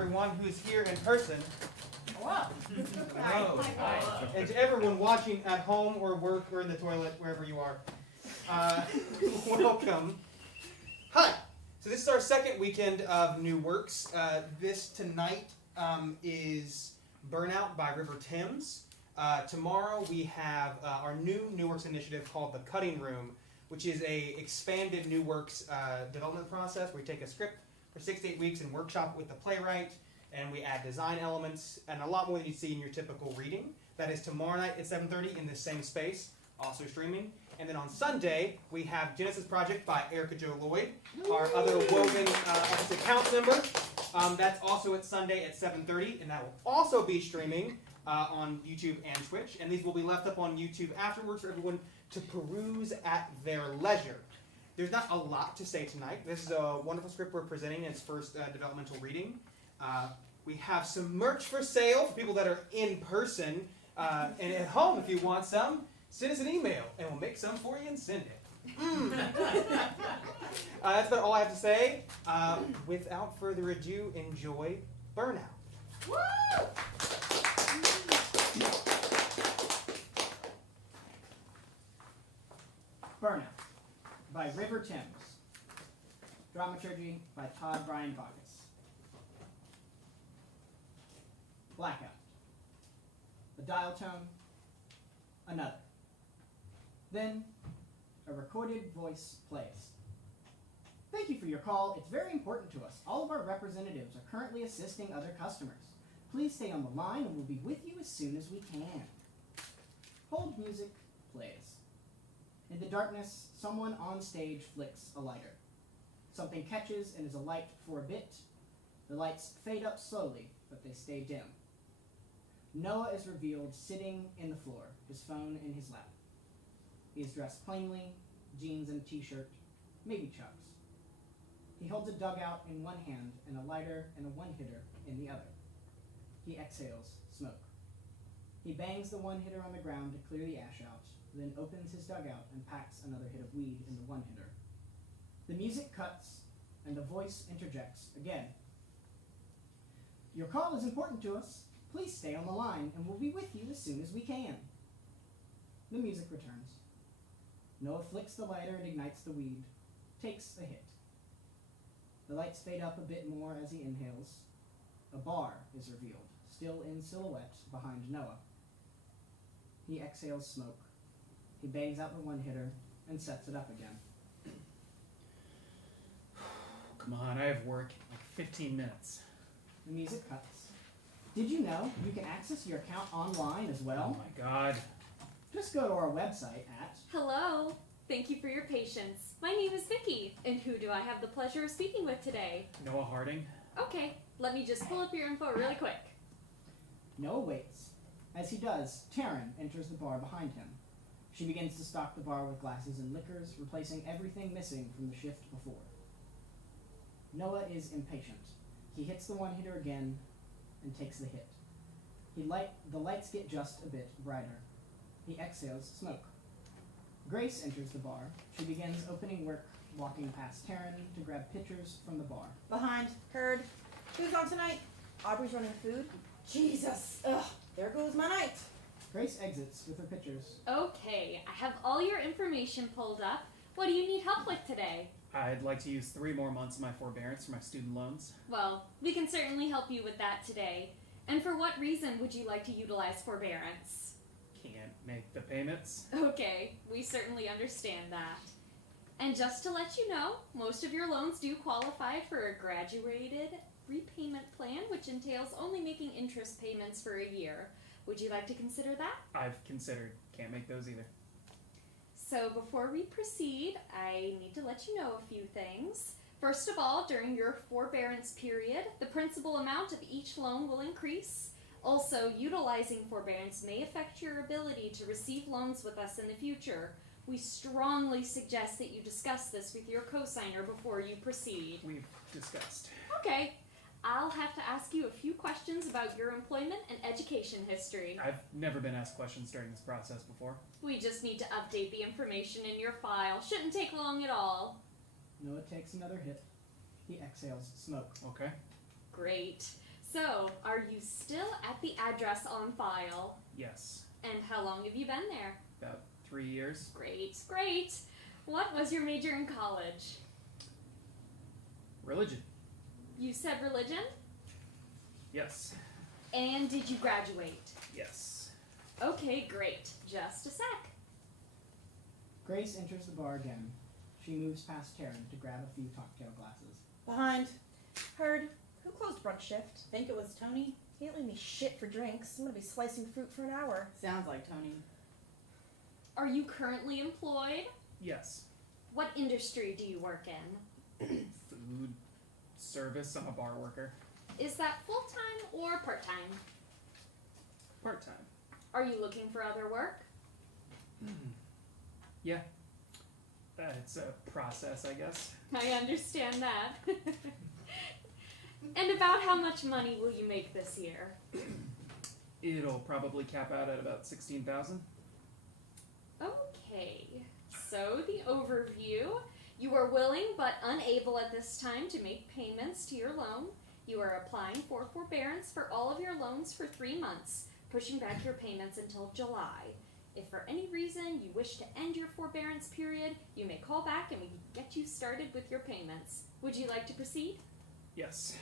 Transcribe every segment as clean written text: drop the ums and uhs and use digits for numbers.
everyone who's here in person. Wow. Hi. And to everyone watching at home or work or in the toilet, wherever you are. Welcome. Hi. So this is our second weekend of New Works. This tonight is Burnout by River Thames. Tomorrow we have our new Works initiative called The Cutting Room, which is a expanded New Works development process where we take a script for 6 to 8 weeks and workshop with the playwright, and we add design elements and a lot more than you see in your typical reading. That is tomorrow night at 7:30 in the same space, also streaming. And then on Sunday, we have Genesis Project by Erica Jo Lloyd, our other Woven account member. That's also at Sunday at 7:30, and that will also be streaming on YouTube and Twitch. And these will be left up on YouTube afterwards for everyone to peruse at their leisure. There's not a lot to say tonight. This is a wonderful script we're presenting in its first developmental reading. We have some merch for sale for people that are in person. And at home, if you want some, send us an email, and we'll make some for you and send it. That's about all I have to say. Without further ado, enjoy Burnout. Woo! Burnout by River Thames. Dramaturgy by Todd Bryan Bacchus. Blackout. A dial tone. Another. Then, a recorded voice plays. Thank you for your call. It's very important to us. All of our representatives are currently assisting other customers. Please stay on the line and we'll be with you as soon as we can. Hold music plays. In the darkness, someone on stage flicks a lighter. Something catches and is alight for a bit. The lights fade up slowly, but they stay dim. Noah is revealed sitting in the floor, his phone in his lap. He is dressed plainly, jeans and t-shirt, maybe chucks. He holds a dugout in one hand and a lighter and a one-hitter in the other. He exhales smoke. He bangs the one-hitter on the ground to clear the ash out, then opens his dugout and packs another hit of weed in the one-hitter. The music cuts, and the voice interjects again. Your call is important to us. Please stay on the line, and we'll be with you as soon as we can. The music returns. Noah flicks the lighter and ignites the weed, takes a hit. The lights fade up a bit more as he inhales. A bar is revealed, still in silhouette behind Noah. He exhales smoke. He bangs out the one-hitter and sets it up again. Come on, I have work in like 15 minutes. The music cuts. Did you know you can access your account online as well? Oh my god. Just go to our website at... Hello. Thank you for your patience. My name is Vicky, and who do I have the pleasure of speaking with today? Noah Harding. Okay, let me just pull up your info really quick. Noah waits. As he does, Taryn enters the bar behind him. She begins to stock the bar with glasses and liquors, replacing everything missing from the shift before. Noah is impatient. He hits the one-hitter again and takes the hit. The lights get just a bit brighter. He exhales smoke. Grace enters the bar. She begins opening work, walking past Taryn to grab pitchers from the bar. Behind. Heard. Who's on tonight? Aubrey's running food. Jesus. Ugh. There goes my night. Grace exits with her pitchers. Okay, I have all your information pulled up. What do you need help with today? I'd like to use 3 more months of my forbearance for my student loans. Well, we can certainly help you with that today. And for what reason would you like to utilize forbearance? Can't make the payments. Okay, we certainly understand that. And just to let you know, most of your loans do qualify for a graduated repayment plan, which entails only making interest payments for a year. Would you like to consider that? I've considered. Can't make those either. So before we proceed, I need to let you know a few things. First of all, during your forbearance period, the principal amount of each loan will increase. Also, utilizing forbearance may affect your ability to receive loans with us in the future. We strongly suggest that you discuss this with your cosigner before you proceed. We've discussed. Okay. I'll have to ask you a few questions about your employment and education history. I've never been asked questions during this process before. We just need to update the information in your file. Shouldn't take long at all. Noah takes another hit. He exhales smoke. Okay. Great. So, are you still at the address on file? Yes. And how long have you been there? About 3 years. Great, great. What was your major in college? Religion. You said religion? Yes. And did you graduate? Yes. Okay, great. Just a sec. Grace enters the bar again. She moves past Taryn to grab a few cocktail glasses. Behind. Heard. Who closed brunch shift? Think it was Tony? He ain't leave me shit for drinks. I'm gonna be slicing fruit for an hour. Sounds like Tony. Are you currently employed? Yes. What industry do you work in? Food service. I'm a bar worker. Is that full-time or part-time? Part-time. Are you looking for other work? Yeah. It's a process, I guess. I understand that. And about how much money will you make this year? It'll probably cap out at about 16,000. Okay, so the overview. You are willing but unable at this time to make payments to your loan. You are applying for forbearance for all of your loans for 3 months, pushing back your payments until July. If for any reason you wish to end your forbearance period, you may call back and we can get you started with your payments. Would you like to proceed? Yes.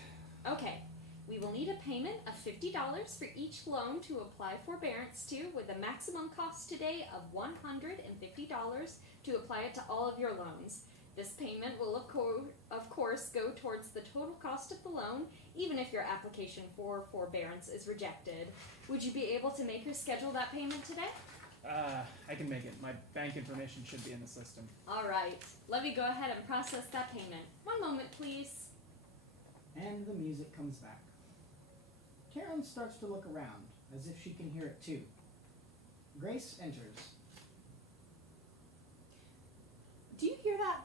Okay, we will need a payment of $50 for each loan to apply forbearance to, with a maximum cost today of $150 to apply it to all of your loans. This payment will of course go towards the total cost of the loan, even if your application for forbearance is rejected. Would you be able to make or schedule that payment today? I can make it. My bank information should be in the system. Alright, let me go ahead and process that payment. One moment, please. And the music comes back. Taryn starts to look around, as if she can hear it too. Grace enters. Do you hear that?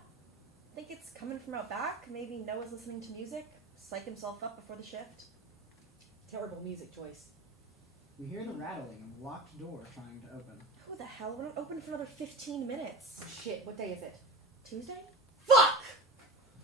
Think it's coming from out back? Maybe Noah's listening to music? Psych himself up before the shift? Terrible music choice. We hear the rattling of a locked door trying to open. Who the hell? We're not open for another 15 minutes. Oh, shit, what day is it? Tuesday? Fuck!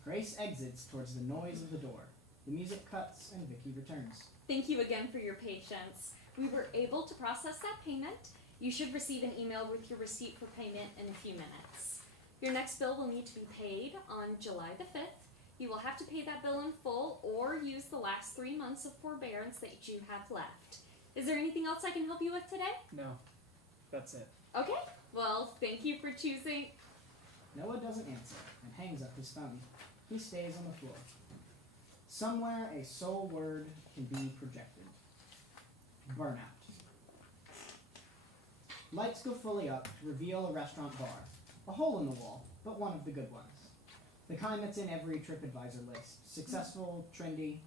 Grace exits towards the noise of the door. The music cuts and Vicky returns. Thank you again for your patience. We were able to process that payment. You should receive an email with your receipt for payment in a few minutes. Your next bill will need to be paid on July the 5th. You will have to pay that bill in full or use the last 3 months of forbearance that you have left. Is there anything else I can help you with today? No. That's it. Okay, well, thank you for choosing. Noah doesn't answer and hangs up his phone. He stays on the floor. Somewhere a sole word can be projected. Burnout. Lights go fully up to reveal a restaurant bar. A hole in the wall, but one of the good ones. The kind that's in every TripAdvisor list. Successful, trendy.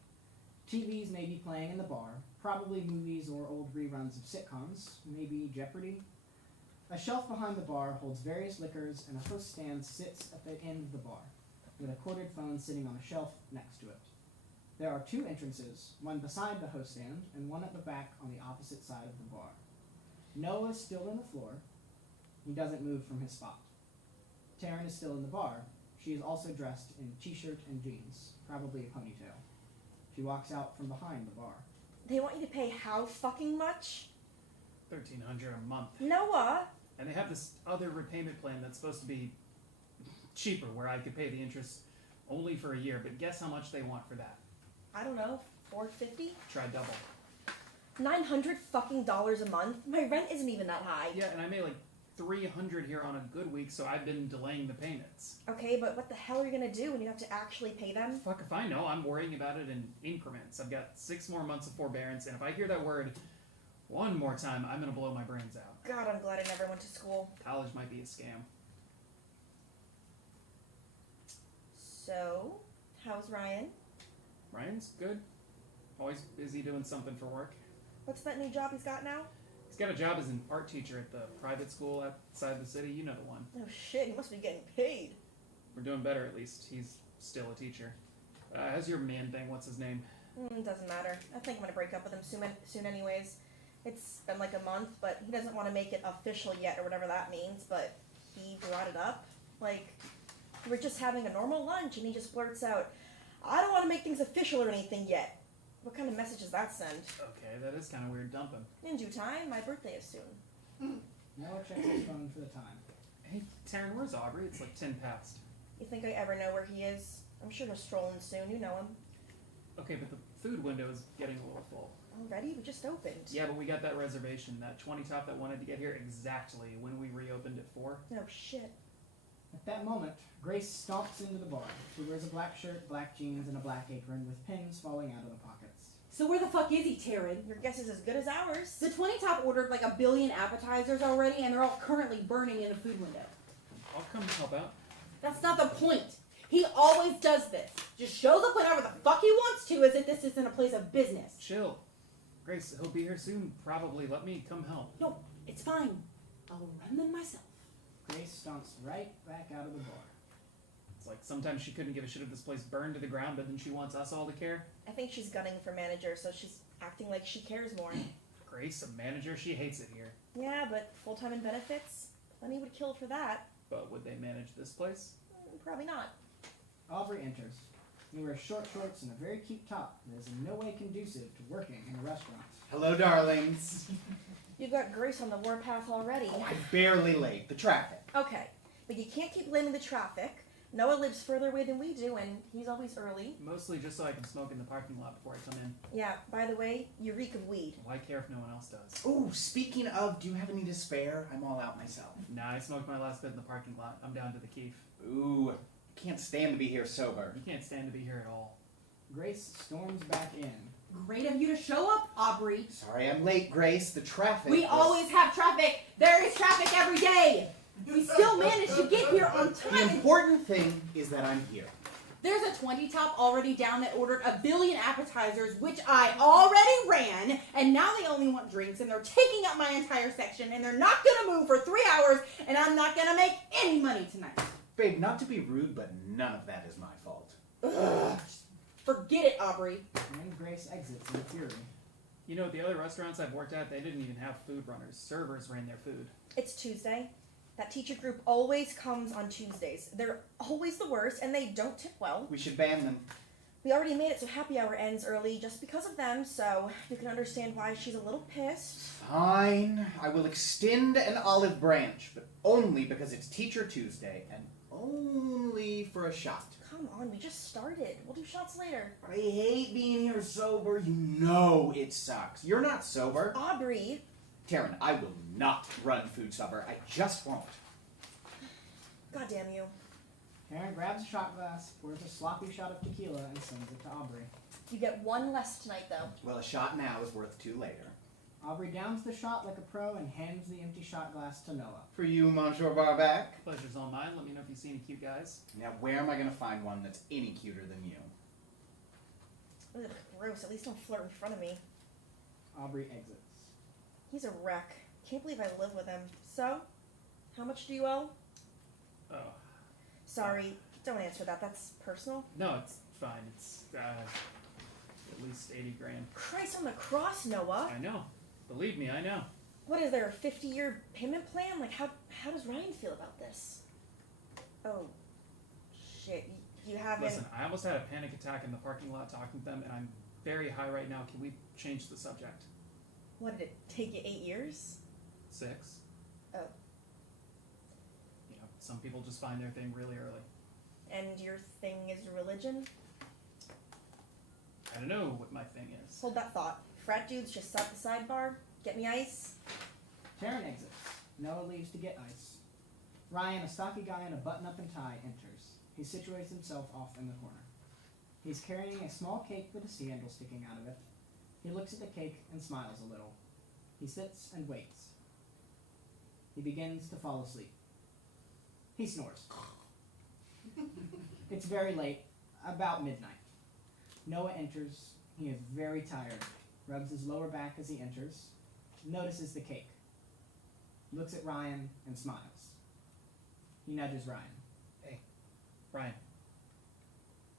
TVs may be playing in the bar, probably movies or old reruns of sitcoms, maybe Jeopardy. A shelf behind the bar holds various liquors, and a host stand sits at the end of the bar, with a corded phone sitting on a shelf next to it. There are 2 entrances, one beside the host stand, and one at the back on the opposite side of the bar. Noah's still on the floor. He doesn't move from his spot. Taryn is still in the bar. She is also dressed in t-shirt and jeans, probably a ponytail. She walks out from behind the bar. They want you to pay how fucking much? $1,300 a month. Noah! And they have this other repayment plan that's supposed to be cheaper, where I could pay the interest only for a year. But guess how much they want for that? I don't know, $450? Try double. $900 fucking dollars a month? My rent isn't even that high. Yeah, and I made like $300 here on a good week, so I've been delaying the payments. Okay, but what the hell are you gonna do when you have to actually pay them? Fuck if I know. I'm worrying about it in increments. I've got 6 more months of forbearance, and if I hear that word one more time, I'm gonna blow my brains out. God, I'm glad I never went to school. College might be a scam. So, how's Ryan? Ryan's good. Always busy doing something for work. What's that new job he's got now? He's got a job as an art teacher at the private school outside the city. You know the one. Oh shit, he must be getting paid. We're doing better, at least. He's still a teacher. How's your man thing? What's his name? Doesn't matter. I think I'm gonna break up with him soon anyways. It's been like a month, but he doesn't want to make it official yet, or whatever that means, but he brought it up. Like, we were just having a normal lunch, and he just blurts out, I don't want to make things official or anything yet. What kind of message does that send? Okay, that is kind of weird dumping. In due time, my birthday is soon. Noah checks his phone for the time. Hey, Taryn, where's Aubrey? It's like 10 past. You think I ever know where he is? I'm sure he'll stroll in soon. You know him. Okay, but the food window is getting a little full. Already? We just opened. Yeah, but we got that reservation, that 20 top that wanted to get here exactly when we reopened at 4. No shit. At that moment, Grace stomps into the bar. She wears a black shirt, black jeans, and a black apron with pins falling out of the pockets. So where the fuck is he, Taryn? Your guess is as good as ours. The 20 top ordered like 1 billion appetizers already, and they're all currently burning in a food window. I'll come help out. That's not the point. He always does this. Just shows up whenever the fuck he wants to, as if this isn't a place of business. Chill. Grace, he'll be here soon, probably. Let me come help. No, it's fine. I'll run them myself. Grace stomps right back out of the bar. It's like sometimes she couldn't give a shit if this place burned to the ground, but then she wants us all to care. I think she's gunning for manager, so she's acting like she cares more. Grace, a manager, she hates it here. Yeah, but full-time and benefits? Plenty would kill for that. But would they manage this place? Probably not. Aubrey enters. He wears short shorts and a very cute top that is in no way conducive to working in a restaurant. Hello, darlings. You've got Grace on the warpath already. Oh, I'm barely late. The traffic. Okay, but you can't keep blaming the traffic. Noah lives further away than we do, and he's always early. Mostly just so I can smoke in the parking lot before I come in. Yeah, by the way, you reek of weed. Why care if no one else does? Ooh, speaking of, do you have any to spare? I'm all out myself. Nah, I smoked my last bit in the parking lot. I'm down to the keef. Ooh, can't stand to be here sober. You can't stand to be here at all. Grace storms back in. Great of you to show up, Aubrey. Sorry I'm late, Grace. The traffic We was- always have traffic. There is traffic every day. We still managed to get here on The time. important thing is that I'm here. There's a 20 top already down that ordered 1 billion appetizers, which I already ran, and now they only want drinks, and they're taking up my entire section, and they're not gonna move for 3 hours, and I'm not gonna make any money tonight. Babe, not to be rude, but none of that is my fault. Ugh. Forget it, Aubrey. And Grace exits in fury. You know, the other restaurants I've worked at, they didn't even have food runners. Servers ran their food. It's Tuesday. That teacher group always comes on Tuesdays. They're always the worst, and they don't tip well. We should ban them. We already made it so happy hour ends early just because of them, so you can understand why she's a little pissed. Fine. I will extend an olive branch, but only because it's Teacher Tuesday, and only for a shot. Come on, we just started. We'll do shots later. I hate being here sober. You know it sucks. You're not sober. Aubrey, Taryn, I will not run food sober. I just won't. God damn you. Karen grabs a shot glass, pours a sloppy shot of tequila, and sends it to Aubrey. You get one less tonight, though. Well, a shot now is worth 2 later. Aubrey downs the shot like a pro and hands the empty shot glass to Noah. For you, Monsieur Barbac. Pleasure's all mine. Let me know if you see any cute guys. Now, where am I going to find one that's any cuter than you? Ugh, gross. At least don't flirt in front of me. Aubrey exits. He's a wreck. Can't believe I live with him. So, how much do you owe? Oh. Sorry, don't answer that. That's personal. No, it's fine. It's at least 80 grand. Christ on the cross, Noah. I know. Believe me, I know. What is there, a 50-year payment plan? Like, how does Ryan feel about this? Oh, shit. You haven't... Listen, I almost had a panic attack in the parking lot talking to them, and I'm very high right now. Can we change the subject? What, did it take you 8 years? 6. Oh. You know, some people just find their thing really early. And your thing is religion? I don't know what my thing is. Hold that thought. Frat dudes just sat at the sidebar. Get me ice? Taryn exits. Noah leaves to get ice. Ryan, a stocky guy in a button-up and tie, enters. He situates himself off in the corner. He's carrying a small cake with a sea handle sticking out of it. He looks at the cake and smiles a little. He sits and waits. He begins to fall asleep. He snores. It's very late, about midnight. Noah enters. He is very tired, rubs his lower back as he enters, notices the cake, looks at Ryan and smiles. He nudges Ryan. Ryan.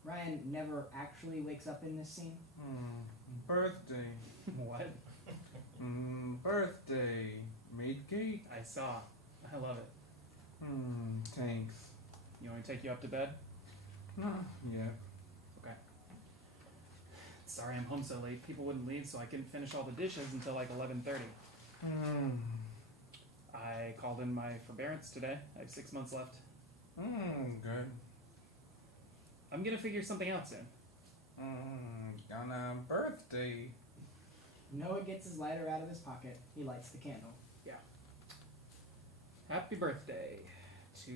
Ryan never actually wakes up in this scene. Birthday. What? Birthday. Made cake. I saw. I love it. Thanks. You want me to take you up to bed? Yeah. It's Sorry I'm home so late. People wouldn't leave, so I couldn't finish all the dishes until like 11:30. I called in my forbearance today. I have 6 months left. Good. I'm gonna figure something out soon. On a birthday. Noah gets his lighter out of his pocket. He lights the candle. Happy birthday to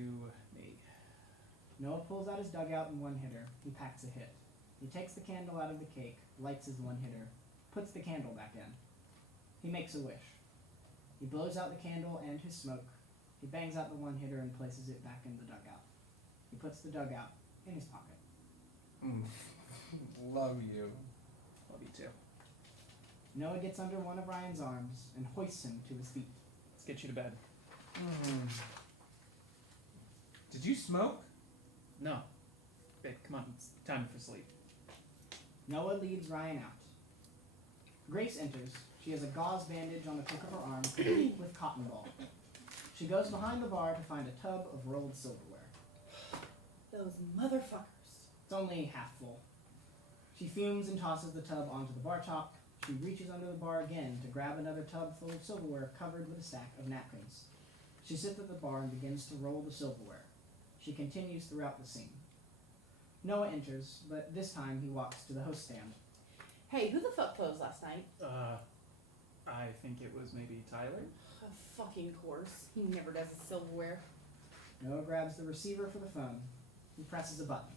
me. Noah pulls out his dugout and one hitter. He packs a hit. He takes the candle out of the cake, lights his one hitter, puts the candle back in. He makes a wish. He blows out the candle and his smoke. He bangs out the one hitter and places it back in the dugout. He puts the dugout in his pocket. Love you. Love you too. Noah gets under one of Ryan's arms and hoists him to his feet. Let's get you to bed. Did you smoke? No. Babe, come on. It's time for sleep. Noah leads Ryan out. Grace enters. She has a gauze bandage on the crook of her arm complete with cotton ball. She goes behind the bar to find a tub of rolled silverware. Those motherfuckers. It's only half full. She fumes and tosses the tub onto the bar top. She reaches under the bar again to grab another tub full of silverware covered with a stack of napkins. She sits at the bar and begins to roll the silverware. She continues throughout the scene. Noah enters, but this time he walks to the host stand. Hey, who the fuck closed last night? I think it was maybe Tyler? Of fucking course. He never does his silverware. Noah grabs the receiver for the phone. He presses a button.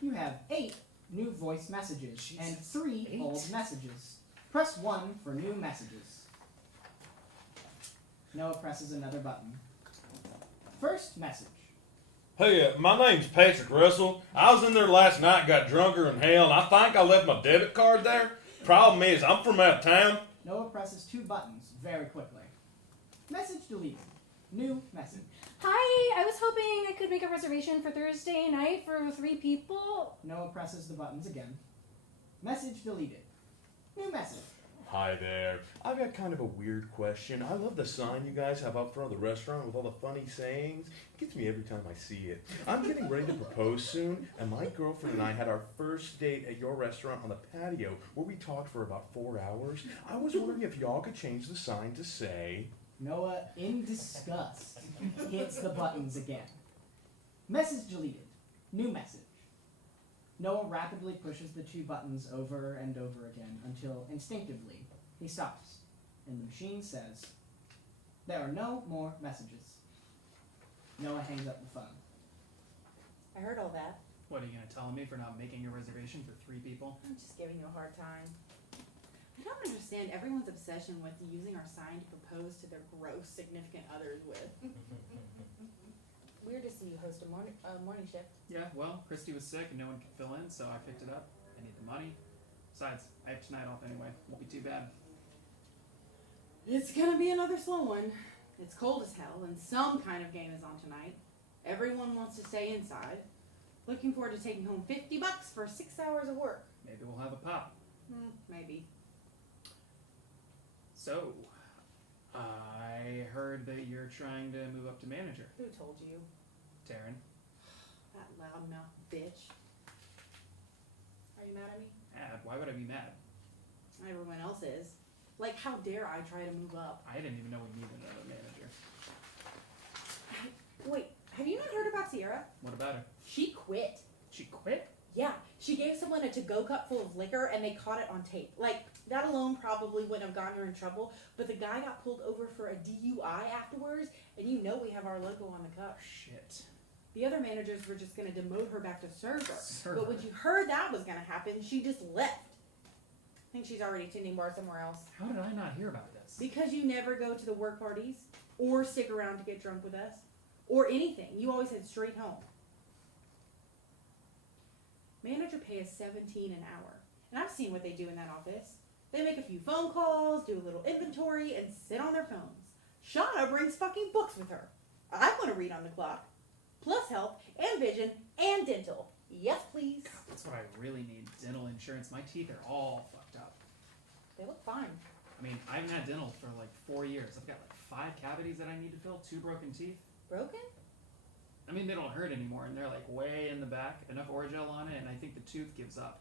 You have 8 new voice messages and 3 8? old messages. Press 1 for new messages. Noah presses another button. First message. Hey, my name's Patrick Russell. I was in there last night, got drunker than hell, and I think I left my debit card there. Problem is, I'm from out of town. Noah presses 2 buttons very quickly. Message deleted. New message. Hi, I was hoping I could make a reservation for Thursday night for 3 people. Noah presses the buttons again. Message deleted. New message. Hi there. I've got kind of a weird question. I love the sign you guys have up front of the restaurant with all the funny sayings. It gets me every time I see it. I'm getting ready to propose soon, and my girlfriend and I had our first date at your restaurant on the patio where we talked for about 4 hours. I was wondering if y'all could change the sign to say... Noah, in disgust, hits the buttons again. Message deleted. New message. Noah rapidly pushes the 2 buttons over and over again until, instinctively, he stops, and the machine says, "There are no more messages." Noah hangs up the phone. I heard all that. What, are you going to tell me for not making a reservation for 3 people? I'm just giving you a hard time. I don't understand everyone's obsession with using our sign to propose to their gross significant others with. Weird to see you host a morning shift. Yeah, well, Christy was sick and no one could fill in, so I picked it up. I need the money. Besides, I have tonight off anyway. Won't be too bad. It's gonna be another slow one. It's cold as hell, and some kind of game is on tonight. Everyone wants to stay inside. Looking forward to taking home $50 for 6 hours of work. Maybe we'll have a pop. Maybe. So, I heard that you're trying to move up to manager. Who told you? Taryn. That loudmouth bitch. Are you mad at me? Why would I be mad? Everyone else is. Like, how dare I try to move up? I didn't even know we needed another manager. Wait, have you not heard about Sierra? What about her? She quit. She quit? Yeah, she gave someone a to-go cup full of liquor and they caught it on tape. Like, that alone probably wouldn't have gotten her in trouble, but the guy got pulled over for a DUI afterwards, and you know we have our logo on the cup. Shit. The other managers were just going to demote her back to server. Server. But when she heard that was going to happen, she just left. I think she's already tending bar somewhere else. How did I not hear about this? Because you never go to the work parties, or stick around to get drunk with us, or anything. You always head straight home. Manager pay is $17 an hour. And I've seen what they do in that office. They make a few phone calls, do a little inventory, and sit on their phones. Shauna brings fucking books with her. I want to read on the clock. Plus health, and vision, and dental. Yes, please. God, that's what I really need. Dental insurance. My teeth are all fucked up. They look fine. I mean, I haven't had dental for like 4 years. I've got like 5 cavities that I need to fill, 2 broken teeth. Broken? I mean, they don't hurt anymore, and they're like way in the back, enough Orajel on it, and I think the tooth gives up.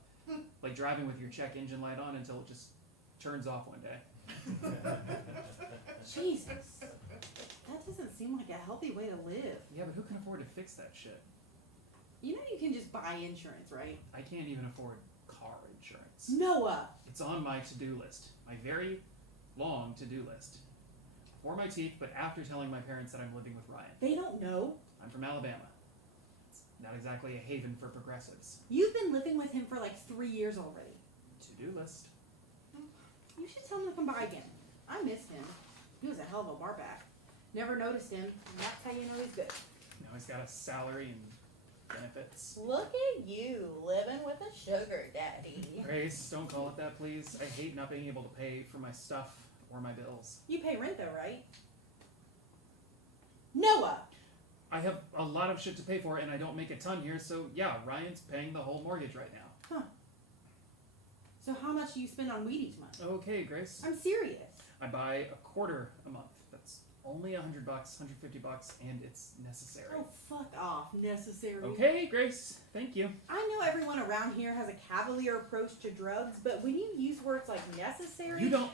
Like driving with your check engine light on until it just turns off one day. Jesus. That doesn't seem like a healthy way to live. Yeah, but who can afford to fix that shit? You know you can just buy insurance, right? I can't even afford car insurance. Noah! It's on my to-do list. My very long to-do list. For my teeth, but after telling my parents that I'm living with Ryan. They don't know. I'm from Alabama. It's not exactly a haven for progressives. You've been living with him for like 3 years already. To-do list. You should tell him to come by again. I miss him. He was a hell of a barback. Never noticed him, and that's how you know he's good. Now he's got a salary and benefits. Look at you, living with a sugar daddy. Grace, don't call it that, please. I hate not being able to pay for my stuff or my bills. You pay rent though, right? Noah! I have a lot of shit to pay for, and I don't make a ton here, so yeah, Ryan's paying the whole mortgage right now. Huh. So how much do you spend on weed each month? Okay, Grace. I'm serious. I buy a quarter a month. That's only $100, $150, and it's necessary. Oh, fuck off. Necessary. Okay, Grace. Thank you. I know everyone around here has a cavalier approach to drugs, but when you use words like necessary... You don't...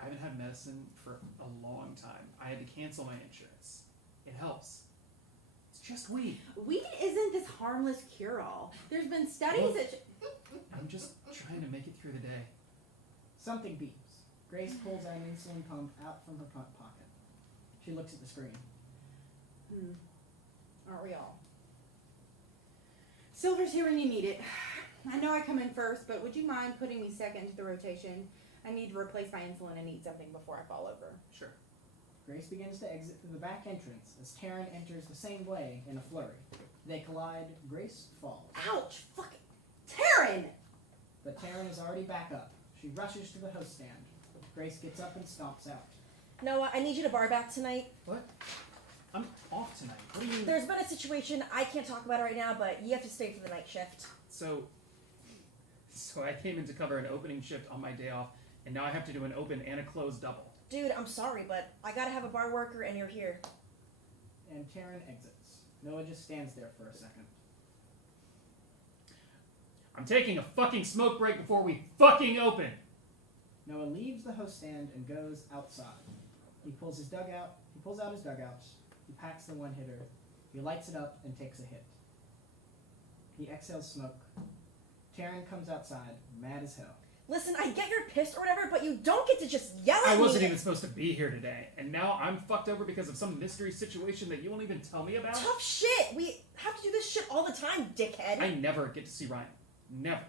I haven't had medicine for a long time. I had to cancel my insurance. It helps. It's just weed. Weed isn't this harmless cure-all. There's been studies that... I'm just trying to make it through the day. Something beeps. Grace pulls an insulin pump out from her front pocket. She looks at the screen. Aren't we all? Silver's here when you need it. I know I come in first, but would you mind putting me second to the rotation? I need to replace my insulin and eat something before I fall over. Sure. Grace begins to exit through the back entrance as Taryn enters the same way in a flurry. They collide. Grace falls. Ouch! Fucking Taryn! But Taryn is already back up. She rushes to the host stand. Grace gets up and stomps out. Noah, I need you to bar back tonight. What? I'm off tonight. What do you... There's been a situation, I can't talk about it right now, but you have to stay for the night shift. So I came in to cover an opening shift on my day off, and now I have to do an open and a closed double. Dude, I'm sorry, but I gotta have a bar worker and you're here. And Taryn exits. Noah just stands there for a second. I'm taking a fucking smoke break before we fucking open! Noah leaves the host stand and goes outside. He pulls out his dugout. He packs the one hitter. He lights it up and takes a hit. He exhales smoke. Taryn comes outside, mad as hell. Listen, I get you're pissed or whatever, but you don't get to just yell at me. I wasn't even supposed to be here today, and now I'm fucked over because of some mystery situation that you won't even tell me about? Tough shit! We have to do this shit all the time, dickhead. I never get to see Ryan. Never.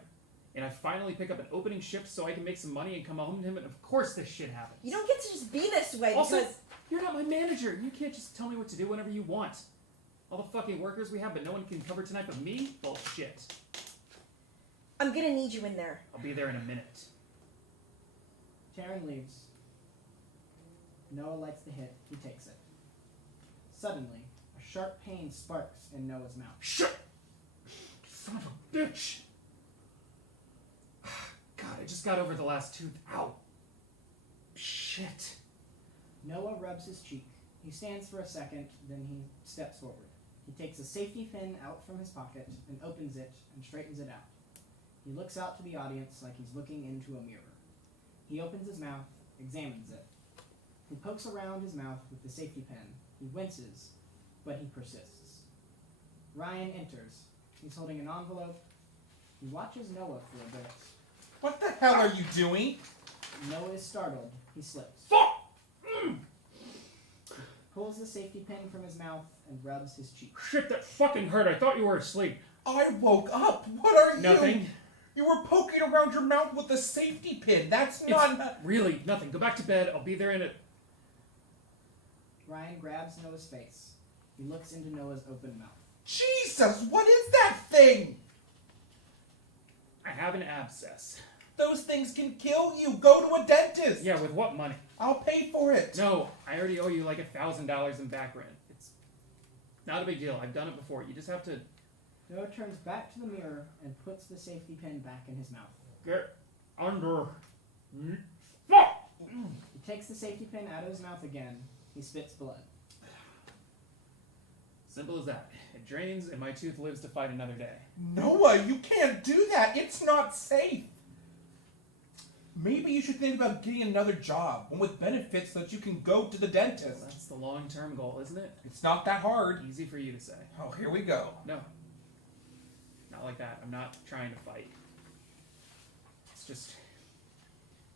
And I finally pick up an opening shift so I can make some money and come home to him, and of course this shit happens. You don't get to just be this way Also, because... you're not my manager. You can't just tell me what to do whenever you want. All the fucking workers we have, but no one can cover tonight but me? Bullshit. I'm gonna need you in there. I'll be there in a minute. Taryn leaves. Noah lights the hit. He takes it. Suddenly, a sharp pain sparks in Noah's mouth. Shit! Son of a bitch! God, I just got over the last tooth. Ow! Shit. Noah rubs his cheek. He stands for a second, then he steps forward. He takes a safety pin out from his pocket and opens it and straightens it out. He looks out to the audience like he's looking into a mirror. He opens his mouth, examines it. He pokes around his mouth with the safety pin. He winces, but he persists. Ryan enters. He's holding an envelope. He watches Noah for a bit. What the hell are you doing? Noah is startled. He slips. Fuck! Pulls the safety pin from his mouth and rubs his cheek. Shit, that fucking hurt. I thought you were asleep. I woke up. What are you? Nothing. You were poking around your mouth with a safety pin. That's not... Really, nothing. Go back to bed. I'll be there in a... Ryan grabs Noah's face. He looks into Noah's open mouth. Jesus, what is that thing? I have an abscess. Those things can kill you. Go to a dentist. Yeah, with what money? I'll pay for it. No, I already owe you like $1,000 in back rent. It's not a big deal. I've done it before. You just have to... Noah turns back to the mirror and puts the safety pin back in his mouth. Get under. Fuck! He takes the safety pin out of his mouth again. He spits blood. Simple as that. It drains, and my tooth lives to fight another day. Noah, you can't do that. It's not safe. Maybe you should think about getting another job, one with benefits so that you can go to the dentist. That's the long-term goal, isn't it? It's not that hard. Easy for you to say. Oh, here we go. No. Not like that. I'm not trying to fight. It's just,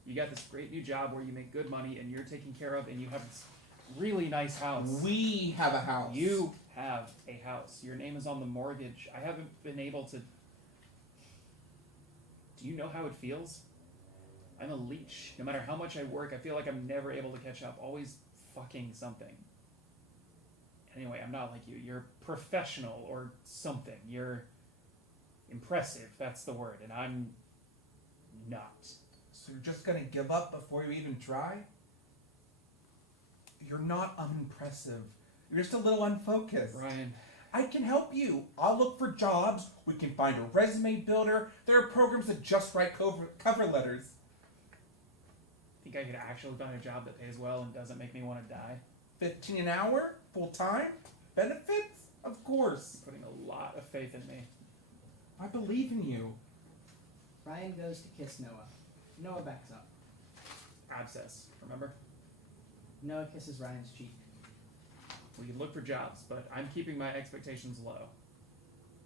you got this great new job where you make good money and you're taken care of and you have this really nice house. We have a house. You have a house. Your name is on the mortgage. I haven't been able to... Do you know how it feels? I'm a leech. No matter how much I work, I feel like I'm never able to catch up. Always fucking something. Anyway, I'm not like you. You're professional or something. You're impressive. That's the word. And I'm not. So you're just gonna give up before you even try? You're not unimpressive. You're just a little unfocused. Ryan. I can help you. I'll look for jobs. We can find a resume builder. There are programs that just write cover letters. Think I could actually find a job that pays well and doesn't make me want to die? $15 an hour? Full time? Benefits? Of course. You're putting a lot of faith in me. I believe in you. Ryan goes to kiss Noah. Noah backs up. Abscess, remember? Noah kisses Ryan's cheek. We can look for jobs, but I'm keeping my expectations low.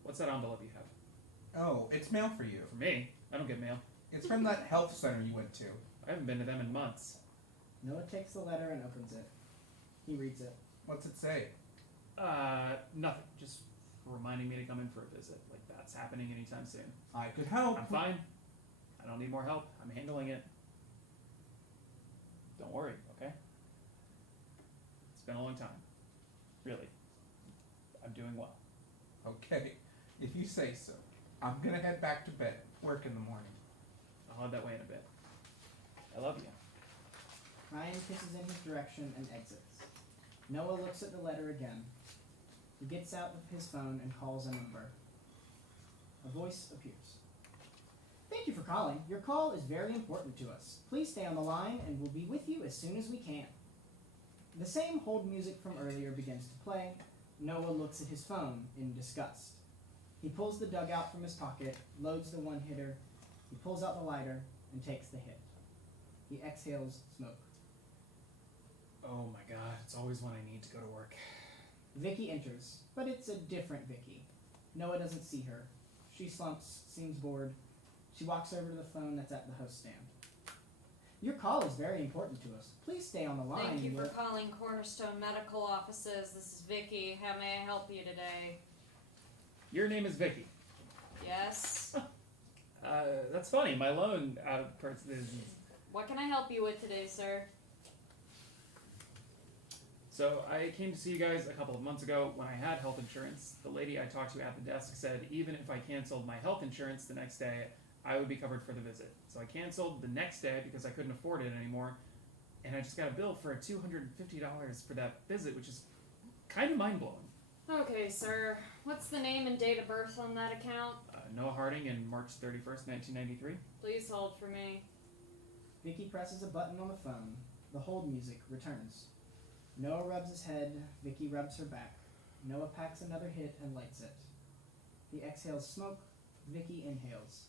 What's that envelope you have? Oh, it's mail for you. For me? I don't get mail. It's from that health center you went to. I haven't been to them in months. Noah takes the letter and opens it. He reads it. What's it say? Nothing. Just reminding me to come in for a visit. Like that's happening anytime soon. I could help. I'm fine. I don't need more help. I'm handling it. Don't worry, okay? It's been a long time. Really. I'm doing well. Okay, if you say so. I'm gonna head back to bed. Work in the morning. I'll head that way in a bit. I love you. Ryan kisses in his direction and exits. Noah looks at the letter again. He gets out of his phone and calls a number. A voice appears. Thank you for calling. Your call is very important to us. Please stay on the line and we'll be with you as soon as we can. The same hold music from earlier begins to play. Noah looks at his phone in disgust. He pulls the dugout from his pocket, loads the one-hitter, he pulls out the lighter, and takes the hit. He exhales smoke. Oh my god, it's always when I need to go to work. Vicky enters, but it's a different Vicky. Noah doesn't see her. She slumps, seems bored. She walks over to the phone that's at the host stand. Your call is very important to us. Please stay on the line. Thank you for calling Cornerstone Medical Offices. This is Vicky. How may I help you today? Your name is Vicky. Yes? That's funny. My loan person is... What can I help you with today, sir? So I came to see you guys a couple of months ago when I had health insurance. The lady I talked to at the desk said even if I canceled my health insurance the next day, I would be covered for the visit. So I canceled the next day because I couldn't afford it anymore, and I just got a bill for $250 for that visit, which is kind of mind-blowing. Okay, sir. What's the name and date of birth on that account? Noah Harding in March 31st, 1993. Please hold for me. Vicky presses a button on the phone. The hold music returns. Noah rubs his head. Vicky rubs her back. Noah packs another hit and lights it. He exhales smoke. Vicky inhales.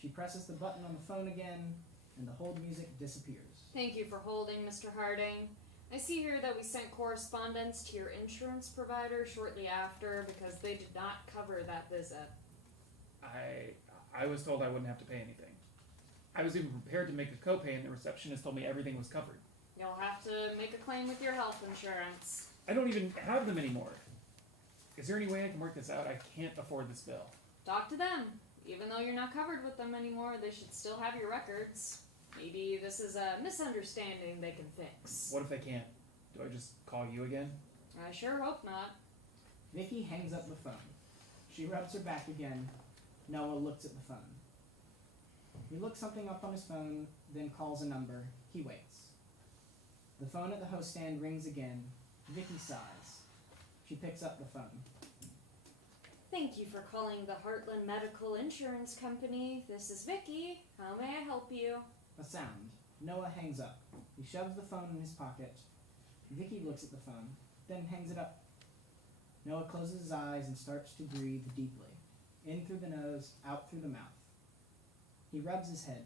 She presses the button on the phone again, and the hold music disappears. Thank you for holding, Mr. Harding. I see here that we sent correspondence to your insurance provider shortly after because they did not cover that visit. I was told I wouldn't have to pay anything. I was even prepared to make a copay, and the receptionist told me everything was covered. You'll have to make a claim with your health insurance. I don't even have them anymore. Is there any way I can work this out? I can't afford this bill. Talk to them. Even though you're not covered with them anymore, they should still have your records. Maybe this is a misunderstanding they can fix. What if they can't? Do I just call you again? I sure hope not. Vicky hangs up the phone. She rubs her back again. Noah looks at the phone. He looks something up on his phone, then calls a number. He waits. The phone at the host stand rings again. Vicky sighs. She picks up the phone. Thank you for calling the Heartland Medical Insurance Company. This is Vicky. How may I help you? A sound. Noah hangs up. He shoves the phone in his pocket. Vicky looks at the phone, then hangs it up. Noah closes his eyes and starts to breathe deeply, in through the nose, out through the mouth. He rubs his head.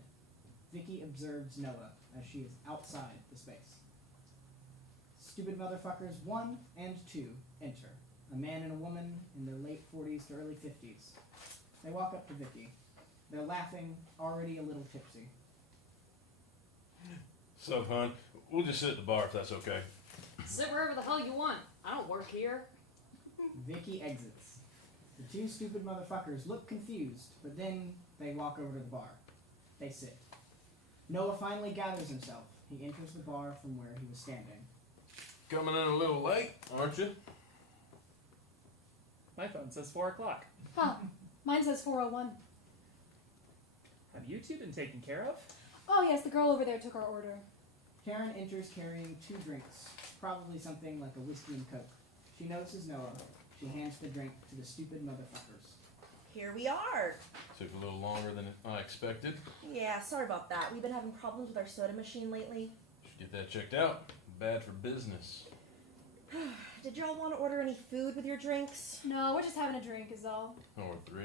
Vicky observes Noah as she is outside the space. Stupid motherfuckers 1 and 2 enter, a man and a woman in their late 40s to early 50s. They walk up to Vicky. They're laughing, already a little tipsy. So, hon, we'll just sit at the bar if that's okay. Sit wherever the hell you want. I don't work here. Vicky exits. The 2 stupid motherfuckers look confused, but then they walk over to the bar. They sit. Noah finally gathers himself. He enters the bar from where he was standing. Coming in a little late, aren't you? My phone says 4 o'clock. Huh. Mine says 4:01. Have you two been taken care of? Oh yes, the girl over there took our order. Karen enters carrying 2 drinks, probably something like a whiskey and coke. She notices Noah. She hands the drink to the stupid motherfuckers. Here we are. Took a little longer than I expected. Yeah, sorry about that. We've been having problems with our soda machine lately. Should get that checked out. Bad for business. Did y'all want to order any food with your drinks? No, we're just having a drink is all. Or 3.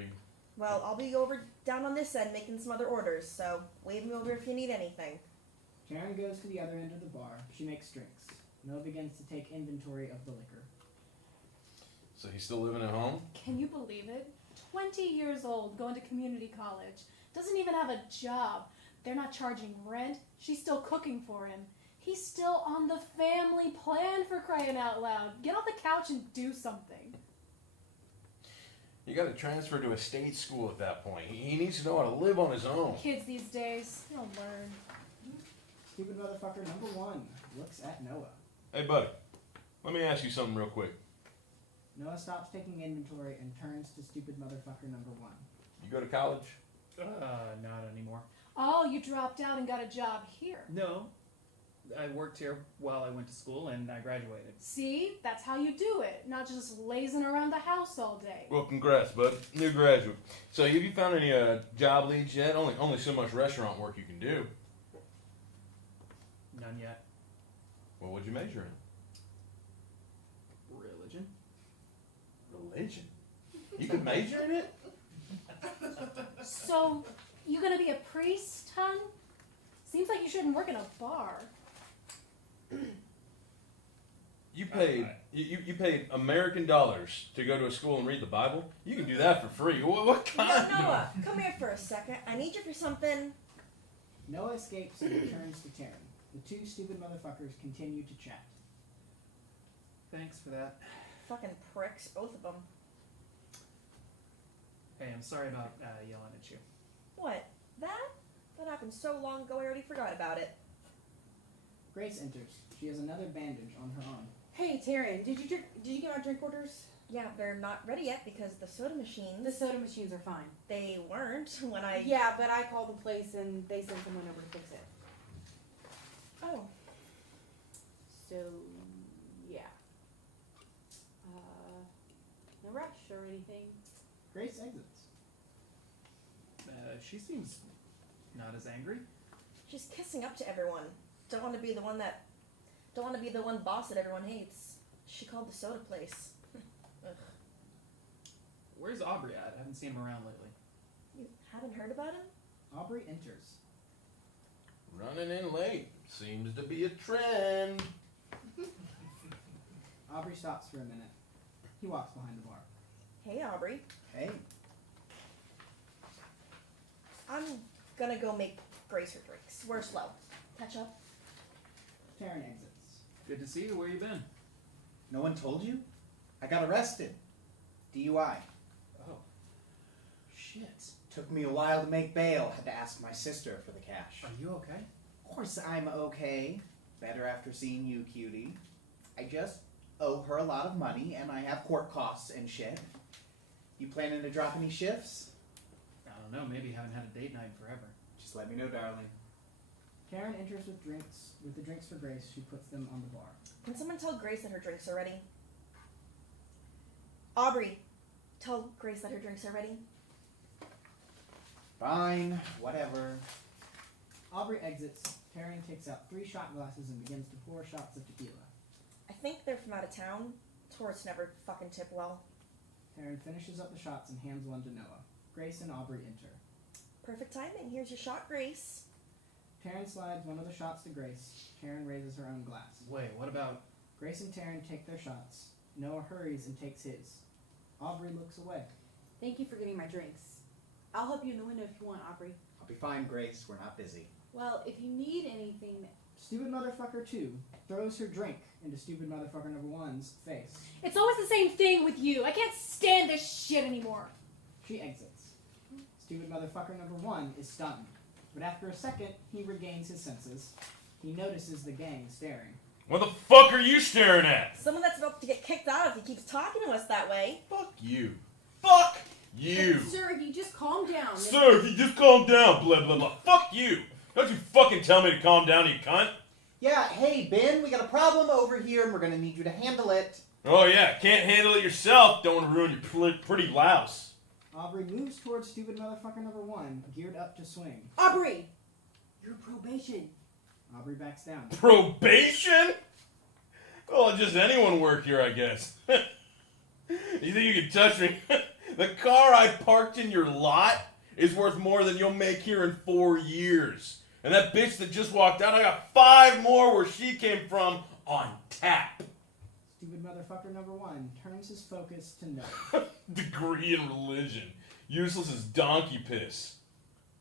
Well, I'll be over down on this end making some other orders, so wave me over if you need anything. Karen goes to the other end of the bar. She makes drinks. Noah begins to take inventory of the liquor. So he's still living at home? Can you believe it? 20 years old, going to community college. Doesn't even have a job. They're not charging rent. She's still cooking for him. He's still on the family plan, for crying out loud. Get off the couch and do something. You got to transfer to a state school at that point. He needs to know how to live on his own. Kids these days, they don't learn. Stupid motherfucker number 1 looks at Noah. Hey, buddy. Let me ask you something real quick. Noah stops taking inventory and turns to stupid motherfucker number 1. You go to college? Not anymore. Oh, you dropped out and got a job here. No. I worked here while I went to school and I graduated. See? That's how you do it. Not just lazing around the house all day. Well, congrats, bud. New graduate. So, have you found any job leads yet? Only so much restaurant work you can do. None yet. Well, what'd you major Religion? in? Religion? You could major in it? So, you gonna be a priest, hon? Seems like you shouldn't work in a bar. You paid you paid American dollars to go to a school and read the Bible? You can do that for free. What kind Noah, come here for a second. I need you for something. Noah escapes and returns to Taryn. The 2 stupid motherfuckers continue to chat. Thanks for that. Fucking pricks, both of them. Hey, I'm sorry about yelling at you. What? That? That happened so long ago I already forgot about it. Grace enters. She has another bandage on her arm. Hey, Taryn, did you get my drink orders? Yeah, they're not ready yet because the soda machines, The soda machines are fine. they weren't when I... Yeah, but I called the place and they sent someone over to fix it. Oh. So, yeah. No rush or anything. Grace exits. She seems not as angry. She's kissing up to everyone. Don't want to be the one boss that everyone hates. She called the soda place. Ugh. Where's Aubrey at? I haven't seen him around lately. You haven't heard about him? Aubrey enters. Running in late seems to be a trend. Aubrey stops for a minute. He walks behind the bar. Hey, Aubrey. Hey, I'm gonna go make Grace her drinks. We're slow. Catch up. Taryn exits. Good to see you. Where you been? no one told you? I got arrested. DUI. Oh. Shit. Took me a while to make bail. Had to ask my sister for the cash. Are you okay? Of course I'm okay. Better after seeing you, cutie. I just owe her a lot of money, and I have court costs and shit. You planning to drop any shifts? I don't know. Maybe haven't had a date night in forever. Just let me know, darling. Karen enters with the drinks for Grace. She puts them on the bar. Can someone tell Grace that her drinks are ready? Aubrey, tell Grace that her drinks are ready. Fine, whatever. Aubrey exits. Taryn takes out 3 shot glasses and begins to pour shots of tequila. I think they're from out of town. Tourists never fucking tip well. Taryn finishes up the shots and hands one to Noah. Grace and Aubrey enter. Perfect timing. Here's your shot, Grace. Taryn slides one of the shots to Grace. Taryn raises her own glass. Wait, what about... Grace and Taryn take their shots. Noah hurries and takes his. Aubrey looks away. Thank you for getting my drinks. I'll help you in the window if you want, Aubrey. I'll be fine, Grace. We're not busy. Well, if you need anything... Stupid Motherfucker 2 throws her drink into Stupid Motherfucker number 1's face. It's always the same thing with you. I can't stand this shit anymore. She exits. Stupid Motherfucker number 1 is stunned, but after a second, he regains his senses. He notices the gang staring. What the fuck are you staring at? Someone that's about to get kicked out if he keeps talking to us that way. Fuck you. Fuck you. Sir, if you just calm down. Sir, if you just calm down, blah, blah, blah. Fuck you. Don't you fucking tell me to calm down, you cunt. Yeah, hey, Ben, we got a problem over here, and we're gonna need you to handle it. Oh, yeah, can't handle it yourself. Don't want to ruin your pretty louse. Aubrey moves towards Stupid Motherfucker number 1, geared up to swing. Aubrey! You're probation. Aubrey backs down. Probation? Well, just anyone work here, I guess. You think you can touch me? The car I parked in your lot is worth more than you'll make here in 4 years. And that bitch that just walked out, I got 5 more where she came from on tap. Stupid Motherfucker number 1 turns his focus to Noah. Degree in religion. Useless as donkey piss.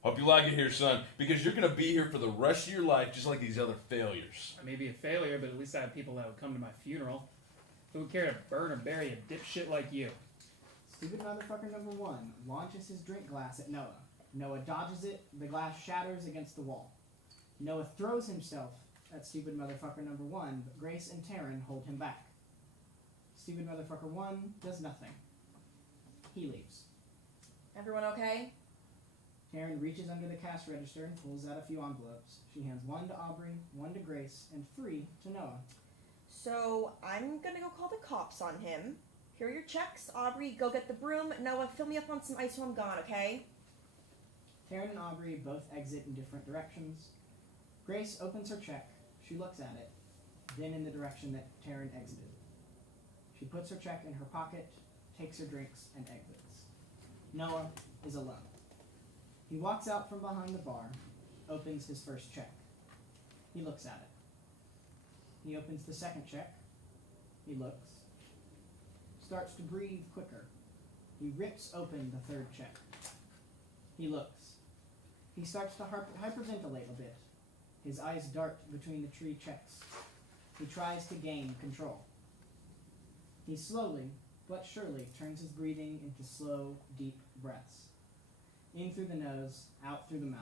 Hope you like it here, son, because you're going to be here for the rest of your life just like these other failures. I may be a failure, but at least I have people that would come to my funeral. Who would care to burn or bury a dipshit like you? Stupid Motherfucker number 1 launches his drink glass at Noah. Noah dodges it, the glass shatters against the wall. Noah throws himself at Stupid Motherfucker number 1, but Grace and Taryn hold him back. Stupid Motherfucker 1 does nothing. He leaves. Everyone okay? Taryn reaches under the cash register and pulls out a few envelopes. She hands 1 to Aubrey, 1 to Grace, and 3 to Noah. So, I'm gonna go call the cops on him. Here are your checks. Aubrey, go get the broom. Noah, fill me up on some ice when I'm gone, okay? Taryn and Aubrey both exit in different directions. Grace opens her check. She looks at it, then in the direction that Taryn exited. She puts her check in her pocket, takes her drinks, and exits. Noah is alone. He walks out from behind the bar, opens his first check. He looks at it. He opens the second check. He looks. Starts to breathe quicker. He rips open the third check. He looks. He starts to hyperventilate a bit. His eyes dart between the three checks. He tries to gain control. He slowly, but surely, turns his breathing into slow, deep breaths. In through the nose, out through the mouth.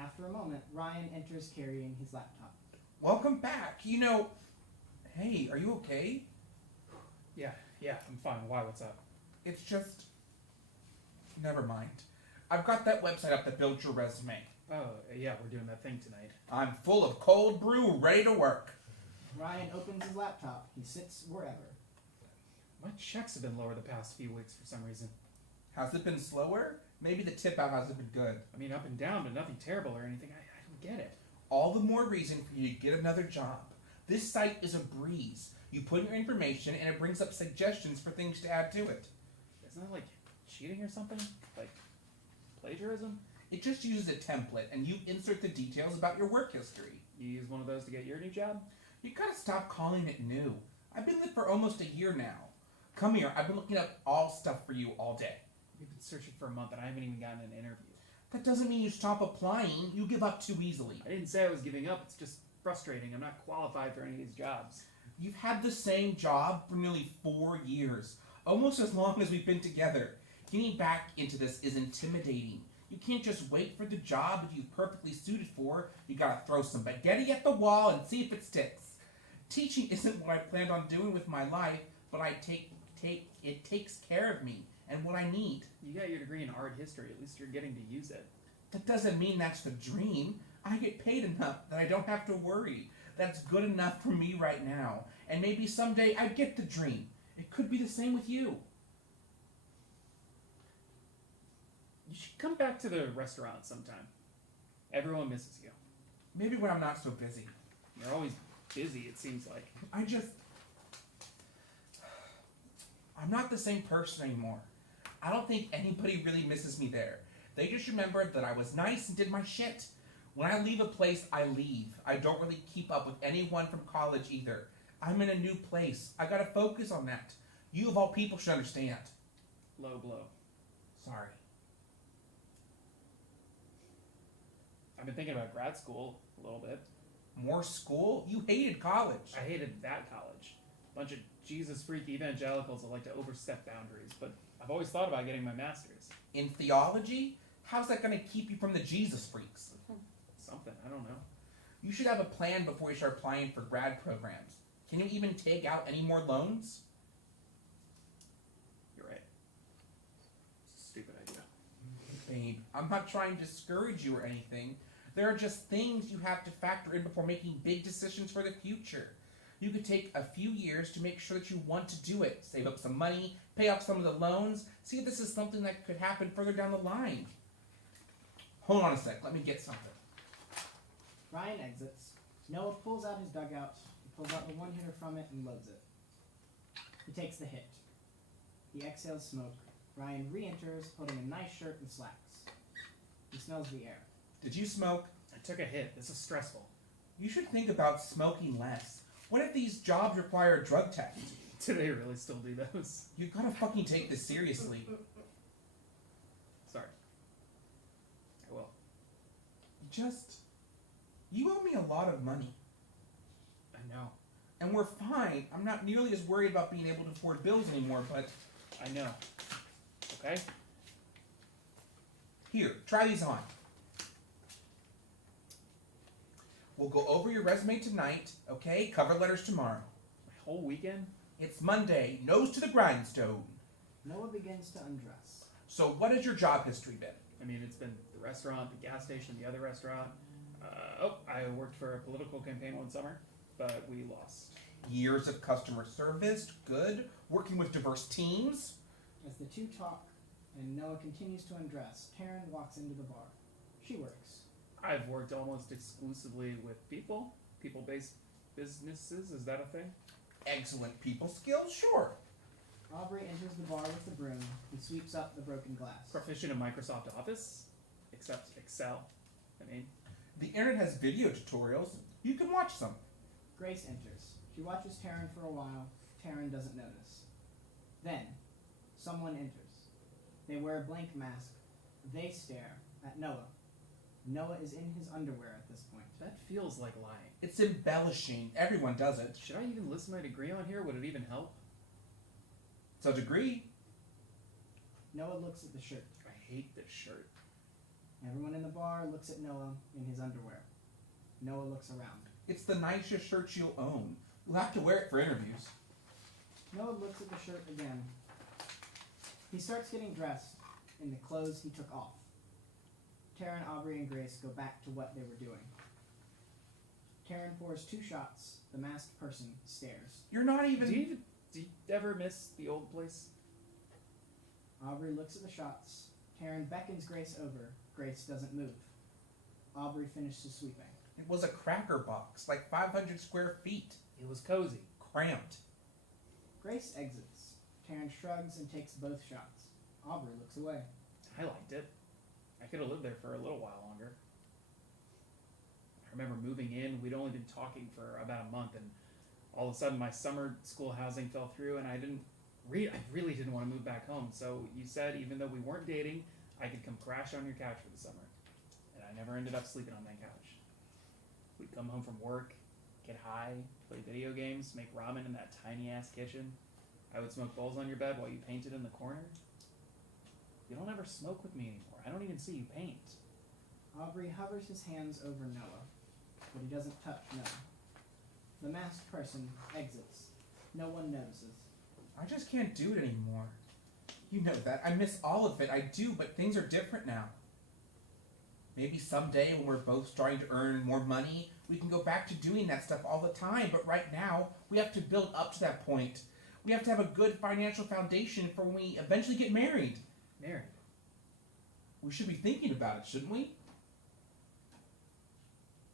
After a moment, Ryan enters carrying his laptop. Welcome back. You know, hey, are you okay? Yeah, I'm fine. Why? What's up? It's just, never mind. I've got that website up that builds your resume. Oh, yeah, we're doing that thing tonight. I'm full of cold brew, ready to work. Ryan opens his laptop. He sits wherever. My checks have been lower the past few weeks for some reason. Has it been slower? Maybe the tip out hasn't been good. I mean, up and down, but nothing terrible or anything. I don't get it. All the more reason for you to get another job. This site is a breeze. You put in your information and it brings up suggestions for things to add to it. Isn't that like cheating or something? Like plagiarism? It just uses a template and you insert the details about your work history. You use one of those to get your new job? You gotta stop calling it new. I've been there for almost a year now. Come here, I've been looking up all stuff for you all day. We've been searching for a month and I haven't even gotten an interview. That doesn't mean you stop applying. You give up too easily. I didn't say I was giving up. It's just frustrating. I'm not qualified for any of these jobs. You've had the same job for nearly 4 years. Almost as long as we've been together. Getting back into this is intimidating. You can't just wait for the job that you're perfectly suited for. You gotta throw some spaghetti at the wall and see if it sticks. Teaching isn't what I planned on doing with my life, but it takes care of me and what I need. You got your degree in art history. At least you're getting to use it. That doesn't mean that's the dream. I get paid enough that I don't have to worry. That's good enough for me right now. And maybe someday I get the dream. It could be the same with you. You should come back to the restaurant sometime. Everyone misses you. Maybe when I'm not so busy. You're always busy, it seems like. I'm not the same person anymore. I don't think anybody really misses me there. They just remembered that I was nice and did my shit. When I leave a place, I leave. I don't really keep up with anyone from college either. I'm in a new place. I gotta focus on that. You of all people should understand. Low blow. Sorry. I've been thinking about grad school a little bit. More school? You hated college. I hated that college. Bunch of Jesus freak evangelicals that like to overstep boundaries, but I've always thought about getting my master's. In theology? How's that gonna keep you from the Jesus freaks? Something, I don't know. You should have a plan before you start applying for grad programs. Can you even take out any more loans? You're right. It's a stupid idea. Babe, I'm not trying to discourage you or anything. There are just things you have to factor in before making big decisions for the future. You could take a few years to make sure that you want to do it. Save up some money, pay off some of the loans, see if this is something that could happen further down the line. Hold on a sec, let me get something. Ryan exits. Noah pulls out his dugout. He pulls out the one hitter from it and loads it. He takes the hit. He exhales smoke. Ryan re-enters, holding a nice shirt and slacks. He smells the air. Did you smoke? I took a hit. This is stressful. You should think about smoking less. What if these jobs require a drug test? Do they really still do those? You gotta fucking take this seriously. Sorry. I will. You owe me a lot of money. I know. And we're fine. I'm not nearly as worried about being able to afford bills anymore, but... I know. Okay? Here, try these on. We'll go over your resume tonight, okay? Cover letters tomorrow. My whole weekend? It's Monday. Nose to the grindstone. Noah begins to undress. So what has your job history been? I mean, it's been the restaurant, the gas station, the other restaurant. I worked for a political campaign one summer, but we lost. Years of customer service, good. Working with diverse teams. As the two talk and Noah continues to undress, Taryn walks into the bar. She works. I've worked almost exclusively with people-based businesses. Is that a thing? Excellent people skills, sure. Aubrey enters the bar with the broom and sweeps up the broken glass. Proficient in Microsoft Office, except Excel. I mean, The internet has video tutorials. You can watch some. Grace enters. She watches Taryn for a while. Taryn doesn't notice. Then, someone enters. They wear a blank mask. They stare at Noah. Noah is in his underwear at this point. that feels like lying. It's embellishing. Everyone does it. Should I even list my degree on here? Would it even help? To a degree. Noah looks at the shirt. I hate this shirt. Everyone in the bar looks at Noah in his underwear. Noah looks around. It's the nicest shirt you'll own. You'll have to wear it for interviews. Noah looks at the shirt again. He starts getting dressed in the clothes he took off. Taryn, Aubrey, and Grace go back to what they were doing. Taryn pours 2 shots. The masked person stares. You're not even... Do you ever miss the old place? Aubrey looks at the shots. Taryn beckons Grace over. Grace doesn't move. Aubrey finishes sweeping. It was a cracker box, like 500 square feet. It was cozy. Cramped. Grace exits. Taryn shrugs and takes both shots. Aubrey looks away. I liked it. I could have lived there for a little while longer. I remember moving in. We'd only been talking for about a month, and all of a sudden my summer school housing fell through, and I really didn't want to move back home. So you said even though we weren't dating, I could come crash on your couch for the summer. And I never ended up sleeping on that couch. We'd come home from work, get high, play video games, make ramen in that tiny-ass kitchen. I would smoke bowls on your bed while you painted in the corner. You don't ever smoke with me anymore. I don't even see you paint. Aubrey hovers his hands over Noah, but he doesn't touch Noah. The masked person exits. No one notices. I just can't do it anymore. You know that. I miss all of it. I do, but things are different now. Maybe someday when we're both starting to earn more money, we can go back to doing that stuff all the time. But right now, we have to build up to that point. We have to have a good financial foundation for when we eventually get married. Married? We should be thinking about it, shouldn't we?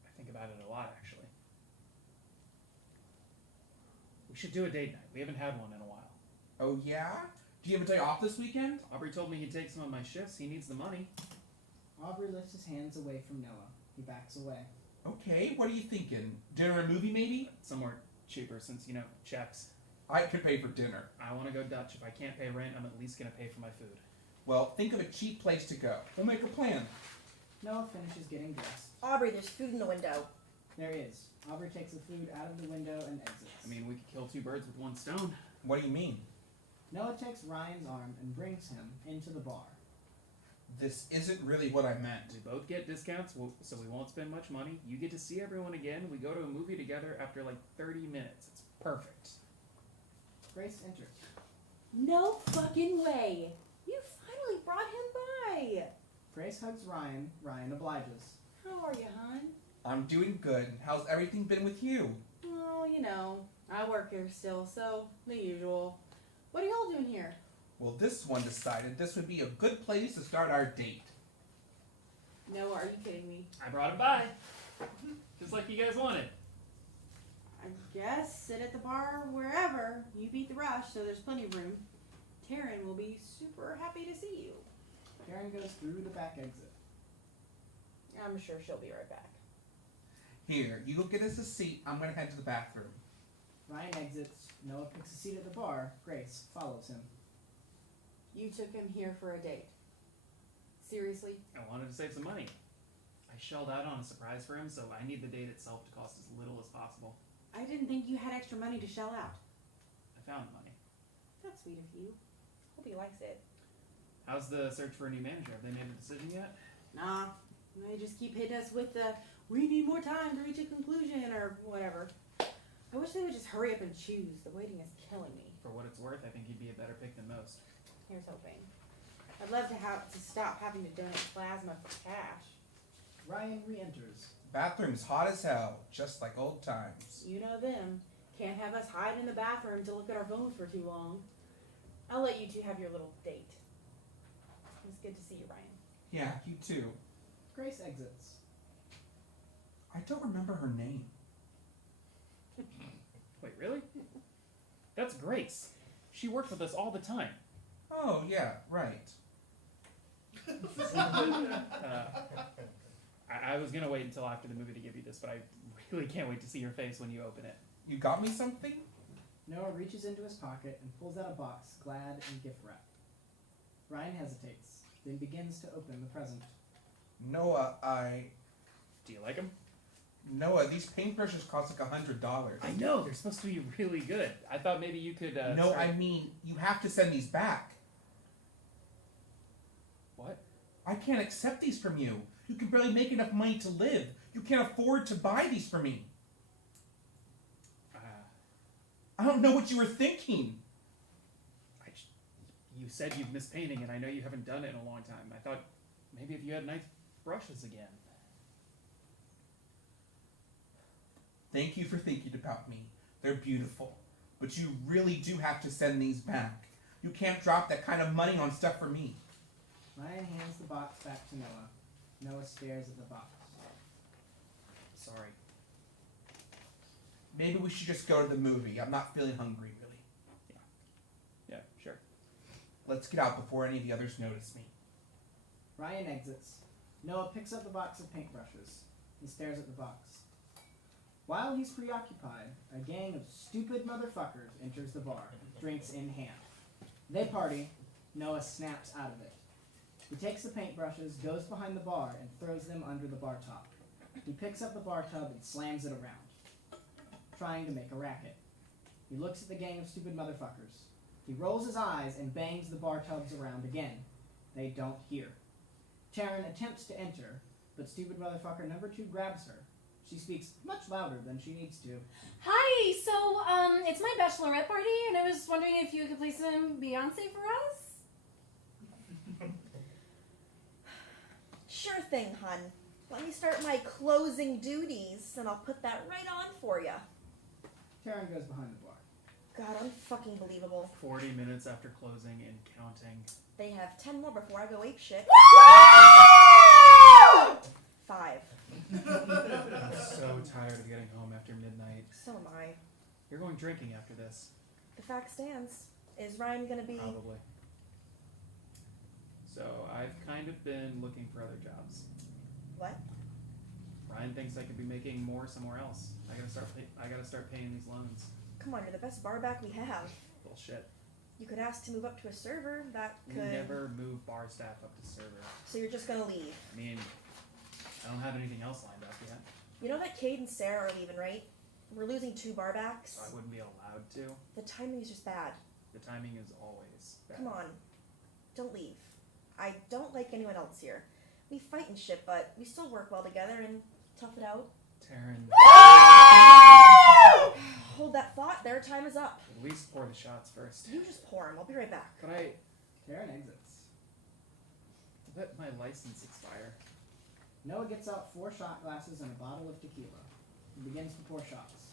I think about it a lot, actually. We should do a date night. We haven't had one in a while. Oh, yeah? Do you have a day off this weekend? Aubrey told me he'd take some of my shifts. He needs the money. Aubrey lifts his hands away from Noah. He backs away. Okay, what are you thinking? Dinner and movie, maybe? Somewhere cheaper since, checks. I could pay for dinner. I want to go Dutch. If I can't pay rent, I'm at least going to pay for my food. Well, think of a cheap place to go. We'll make a plan. Noah finishes getting dressed. Aubrey, there's food in the window. There is. Aubrey takes the food out of the window and exits. I mean, we could kill 2 birds with 1 stone. What do you mean? Noah takes Ryan's arm and brings him into the bar. This isn't really what I meant. We both get discounts, so we won't spend much money. You get to see everyone again. We go to a movie together after like 30 minutes. It's perfect. Grace enters. No fucking way. You finally brought him by. Grace hugs Ryan. Ryan obliges. How are you, hon? I'm doing good. How's everything been with you? Oh, I work here still, so the usual. What are y'all doing here? Well, this one decided this would be a good place to start our date. Noah, are you kidding me? I brought him by. Just like you guys wanted. I guess sit at the bar wherever. You beat the rush, so there's plenty of room. Taryn will be super happy to see you. Karen goes through the back exit. I'm sure she'll be right back. Here, you go get us a seat. I'm going to head to the bathroom. Ryan exits. Noah picks a seat at the bar. Grace follows him. You took him here for a date. Seriously? I wanted to save some money. I shelled out on a surprise for him, so I need the date itself to cost as little as possible. I didn't think you had extra money to shell out. I found the money. That's sweet of you. Hope he likes it. How's the search for a new manager? Have they made a decision yet? Nah, they just keep hitting us with the, we need more time to reach a conclusion or whatever. I wish they would just hurry up and choose. The waiting is killing me. For what it's worth, I think he'd be a better pick than most. Here's hoping. I'd love to stop having to donate plasma for cash. Ryan re-enters. Bathroom's hot as hell, just like old times. You know them. Can't have us hide in the bathroom to look at our phones for too long. I'll let you two have your little date. It's good to see you, Ryan. Yeah, you too. Grace exits. I don't remember her name. Wait, really? That's Grace. She worked with us all the time. Oh, yeah, right. I was going to wait until after the movie to give you this, but I really can't wait to see your face when you open it. You got me something? Noah reaches into his pocket and pulls out a box, glad and gift wrapped. Ryan hesitates, then begins to open the present. Noah, Do you like them? Noah, these paintbrushes cost like $100. I know, they're supposed to be really good. I thought maybe you could... No, start- I mean, you have to send these back. What? I can't accept these from you. You can barely make enough money to live. You can't afford to buy these for me. I don't know what you were thinking. You said you've missed painting, and I know you haven't done it in a long time. I thought maybe if you had nice brushes again. Thank you for thinking about me. They're beautiful. But you really do have to send these back. You can't drop that kind of money on stuff for me. Ryan hands the box back to Noah. Noah stares at the box. Sorry. Maybe we should just go to the movie. I'm not feeling hungry, really. Yeah, sure. Let's get out before any of the others notice me. Ryan exits. Noah picks up the box of paintbrushes. He stares at the box. While he's preoccupied, a gang of stupid motherfuckers enters the bar, drinks in hand. They party. Noah snaps out of it. He takes the paintbrushes, goes behind the bar, and throws them under the bar top. He picks up the bar tub and slams it around, trying to make a racket. He looks at the gang of stupid motherfuckers. He rolls his eyes and bangs the bar tubs around again. They don't hear. Taryn attempts to enter, but stupid motherfucker number 2 grabs her. She speaks much louder than she needs to. Hi, so, it's my bachelorette party, and I was wondering if you could play some Beyonce for us? Sure thing, hun. Let me start my closing duties, and I'll put that right on for you. Taryn goes behind the bar. God, unfucking believable. 40 minutes after closing and counting. They have 10 more before I go apeshit. 5. I'm so tired of getting home after midnight. So am I. You're going drinking after this. The fact stands. Is Ryan gonna be? Probably. So I've kind of been looking for other jobs. What? Ryan thinks I could be making more somewhere else. I gotta start paying these loans. Come on, you're the best bar back we have. Bullshit. You could ask to move up to a server. That We could. never move bar staff up to server. So you're just gonna leave. I mean, I don't have anything else lined up yet, You know that Cade and Sarah are leaving, right? We're losing 2 bar backs. so I wouldn't be allowed to. The timing is just bad. The timing is always bad. Come on. Don't leave. I don't like anyone else here. We fight and shit, but we still work well together and tough it out. Taryn, Hold that thought. Their time is up. at least pour the shots first. You just pour them. I'll be right back. Could I Taryn exits. let my license expire? Noah gets out 4 shot glasses and a bottle of tequila. He begins to pour shots.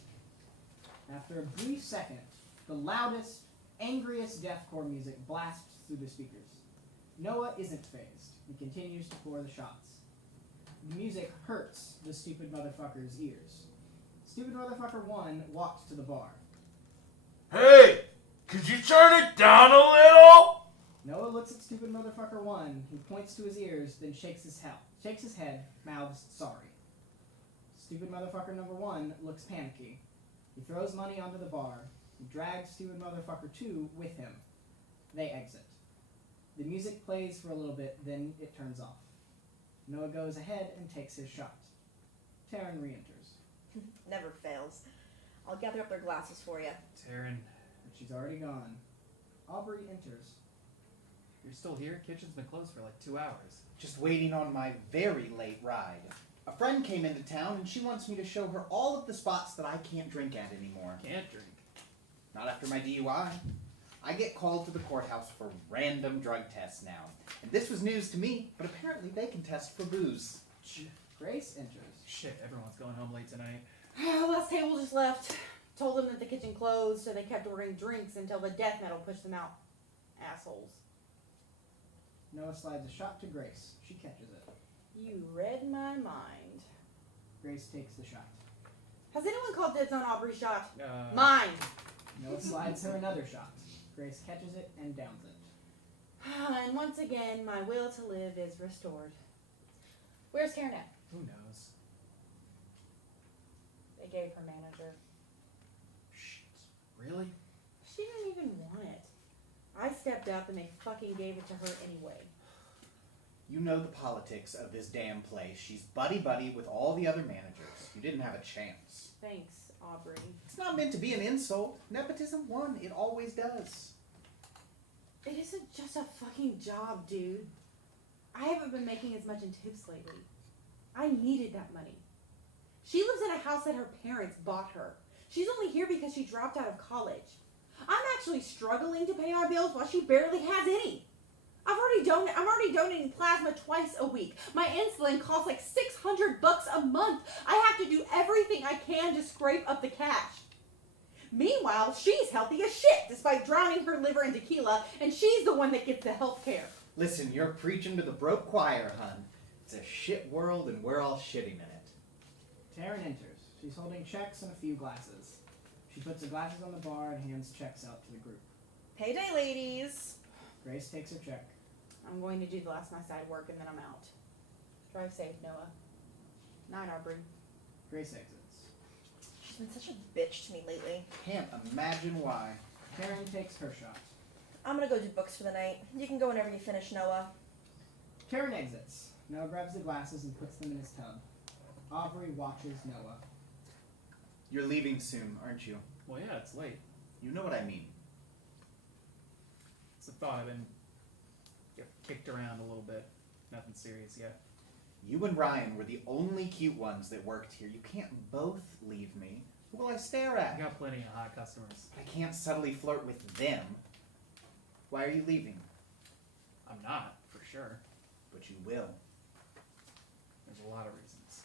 After a brief second, the loudest, angriest deathcore music blasts through the speakers. Noah isn't phased. He continues to pour the shots. The music hurts the stupid motherfucker's ears. Stupid motherfucker 1 walks to the bar. Hey, could you turn it down a little? Noah looks at stupid motherfucker 1. He points to his ears, then shakes his head, mouths sorry. Stupid motherfucker number 1 looks panicky. He throws money onto the bar. He drags stupid motherfucker 2 with him. They exit. The music plays for a little bit, then it turns off. Noah goes ahead and takes his shot. Taryn re-enters. Never fails. I'll gather up their glasses for you. Taryn, But she's already gone. Aubrey enters. you're still here? Kitchen's been closed for like 2 hours. Just waiting on my very late ride. A friend came into town and she wants me to show her all of the spots that I can't drink at anymore. Can't drink. Not after my DUI. I get called to the courthouse for random drug tests now. And this was news to me, but apparently they can test for booze. Grace enters. Shit, everyone's going home late tonight. Last table just left. Told them that the kitchen closed, so they kept ordering drinks until the death metal pushed them out. Assholes. Noah slides a shot to Grace. She catches it. You read my mind. Grace takes the shot. Has anyone called dibs on Aubrey's shot? Mine. Mine. Noah slides her another shot. Grace catches it and downs it. And once again, my will to live is restored. Where's Karen at? Who knows? They gave her manager. Shit. Really? She didn't even want it. I stepped up and they fucking gave it to her anyway. You know the politics of this damn place. She's buddy-buddy with all the other managers. You didn't have a chance. Thanks, Aubrey. It's not meant to be an insult. Nepotism won. It always does. It isn't just a fucking job, dude. I haven't been making as much in tips lately. I needed that money. She lives in a house that her parents bought her. She's only here because she dropped out of college. I'm actually struggling to pay my bills while she barely has any. I'm already donating plasma twice a week. My insulin costs like $600 a month. I have to do everything I can to scrape up the cash. Meanwhile, she's healthy as shit despite drowning her liver in tequila, and she's the one that gets the health care. Listen, you're preaching to the broke choir, hun. It's a shit world and we're all shitting in it. Taryn enters. She's holding checks and a few glasses. She puts the glasses on the bar and hands checks out to the group. Payday, ladies. Grace takes her check. I'm going to do the last of my side work and then I'm out. Drive safe, Noah. Night, Aubrey. Grace exits. She's been such a bitch to me lately. Can't imagine why. Taryn takes her shot. I'm gonna go do books for the night. You can go whenever you finish, Noah. Taryn exits. Noah grabs the glasses and puts them in his tub. Aubrey watches Noah. You're leaving soon, aren't you? Well, yeah, it's late. You know what I mean. It's a thought. I've been kicked around a little bit. Nothing serious yet. You and Ryan were the only cute ones that worked here. You can't both leave me. Who will I stare I at? got plenty of hot customers. I can't subtly flirt with them. Why are you leaving? I'm not, for sure. But you will. There's a lot of reasons.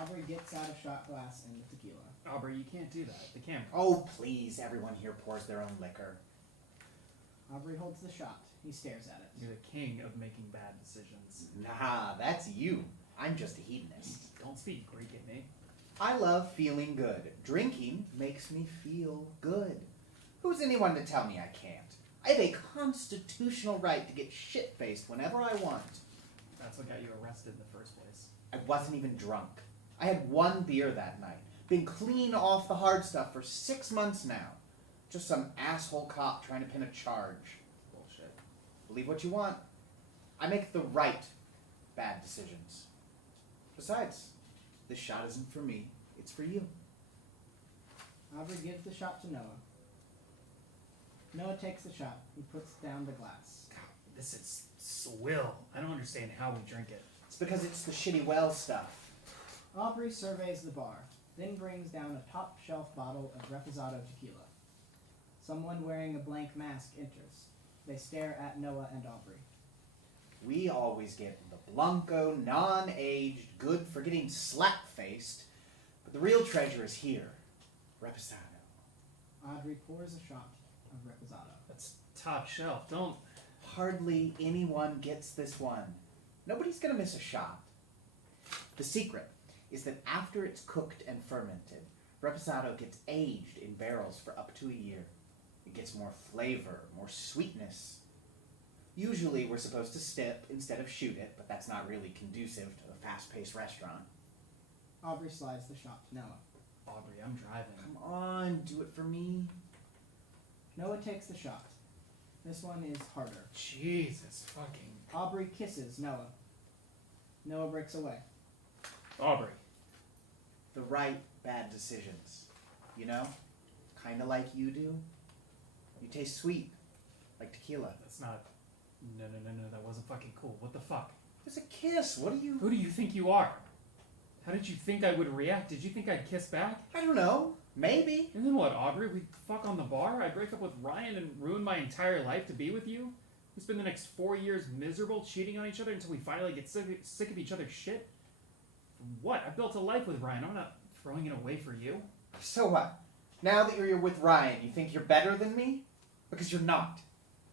Aubrey gets out a shot glass and the tequila. Aubrey, you can't do that. The camera. Oh, please. Everyone here pours their own liquor. Aubrey holds the shot. He stares at it. You're the king of making bad decisions. Nah, that's you. I'm just a hedonist. Don't speak Greek at me. I love feeling good. Drinking makes me feel good. Who's anyone to tell me I can't? I have a constitutional right to get shit-faced whenever I want. That's what got you arrested in the first place. I wasn't even drunk. I had one beer that night. Been clean off the hard stuff for 6 months now. Just some asshole cop trying to pin a charge. Bullshit. Believe what you want. I make the right bad decisions. Besides, this shot isn't for me. It's for you. Aubrey gives the shot to Noah. Noah takes the shot. He puts down the glass. God, this is swill. I don't understand how we drink it. It's because it's the shitty well stuff. Aubrey surveys the bar, then brings down a top-shelf bottle of Reposado tequila. Someone wearing a blank mask enters. They stare at Noah and Aubrey. We always get the Blanco, non-aged, good for getting slap-faced, but the real treasure is here. Reposado. Audrey pours a shot of Reposado. That's top shelf. Don't. Hardly anyone gets this one. Nobody's gonna miss a shot. The secret is that after it's cooked and fermented, Reposado gets aged in barrels for up to a year. It gets more flavor, more sweetness. Usually we're supposed to sip instead of shoot it, but that's not really conducive to a fast-paced restaurant. Aubrey slides the shot to Noah. Aubrey, I'm driving. Come on, do it for me. Noah takes the shot. This one is harder. Jesus fucking. Aubrey kisses Noah. Noah breaks away. Aubrey. The right bad decisions. You know? Kinda like you do. You taste sweet. Like tequila. That's not. No, that wasn't fucking cool. What the fuck? It was a kiss. What are you... Who do you think you are? How did you think I would react? Did you think I'd kiss back? I don't know. Maybe. And then what, Aubrey? We fuck on the bar? I break up with Ryan and ruin my entire life to be with you? We spend the next 4 years miserable, cheating on each other until we finally get sick of each other's shit? What? I built a life with Ryan. I'm not throwing it away for you. So what? Now that you're with Ryan, you think you're better than me? Because you're not.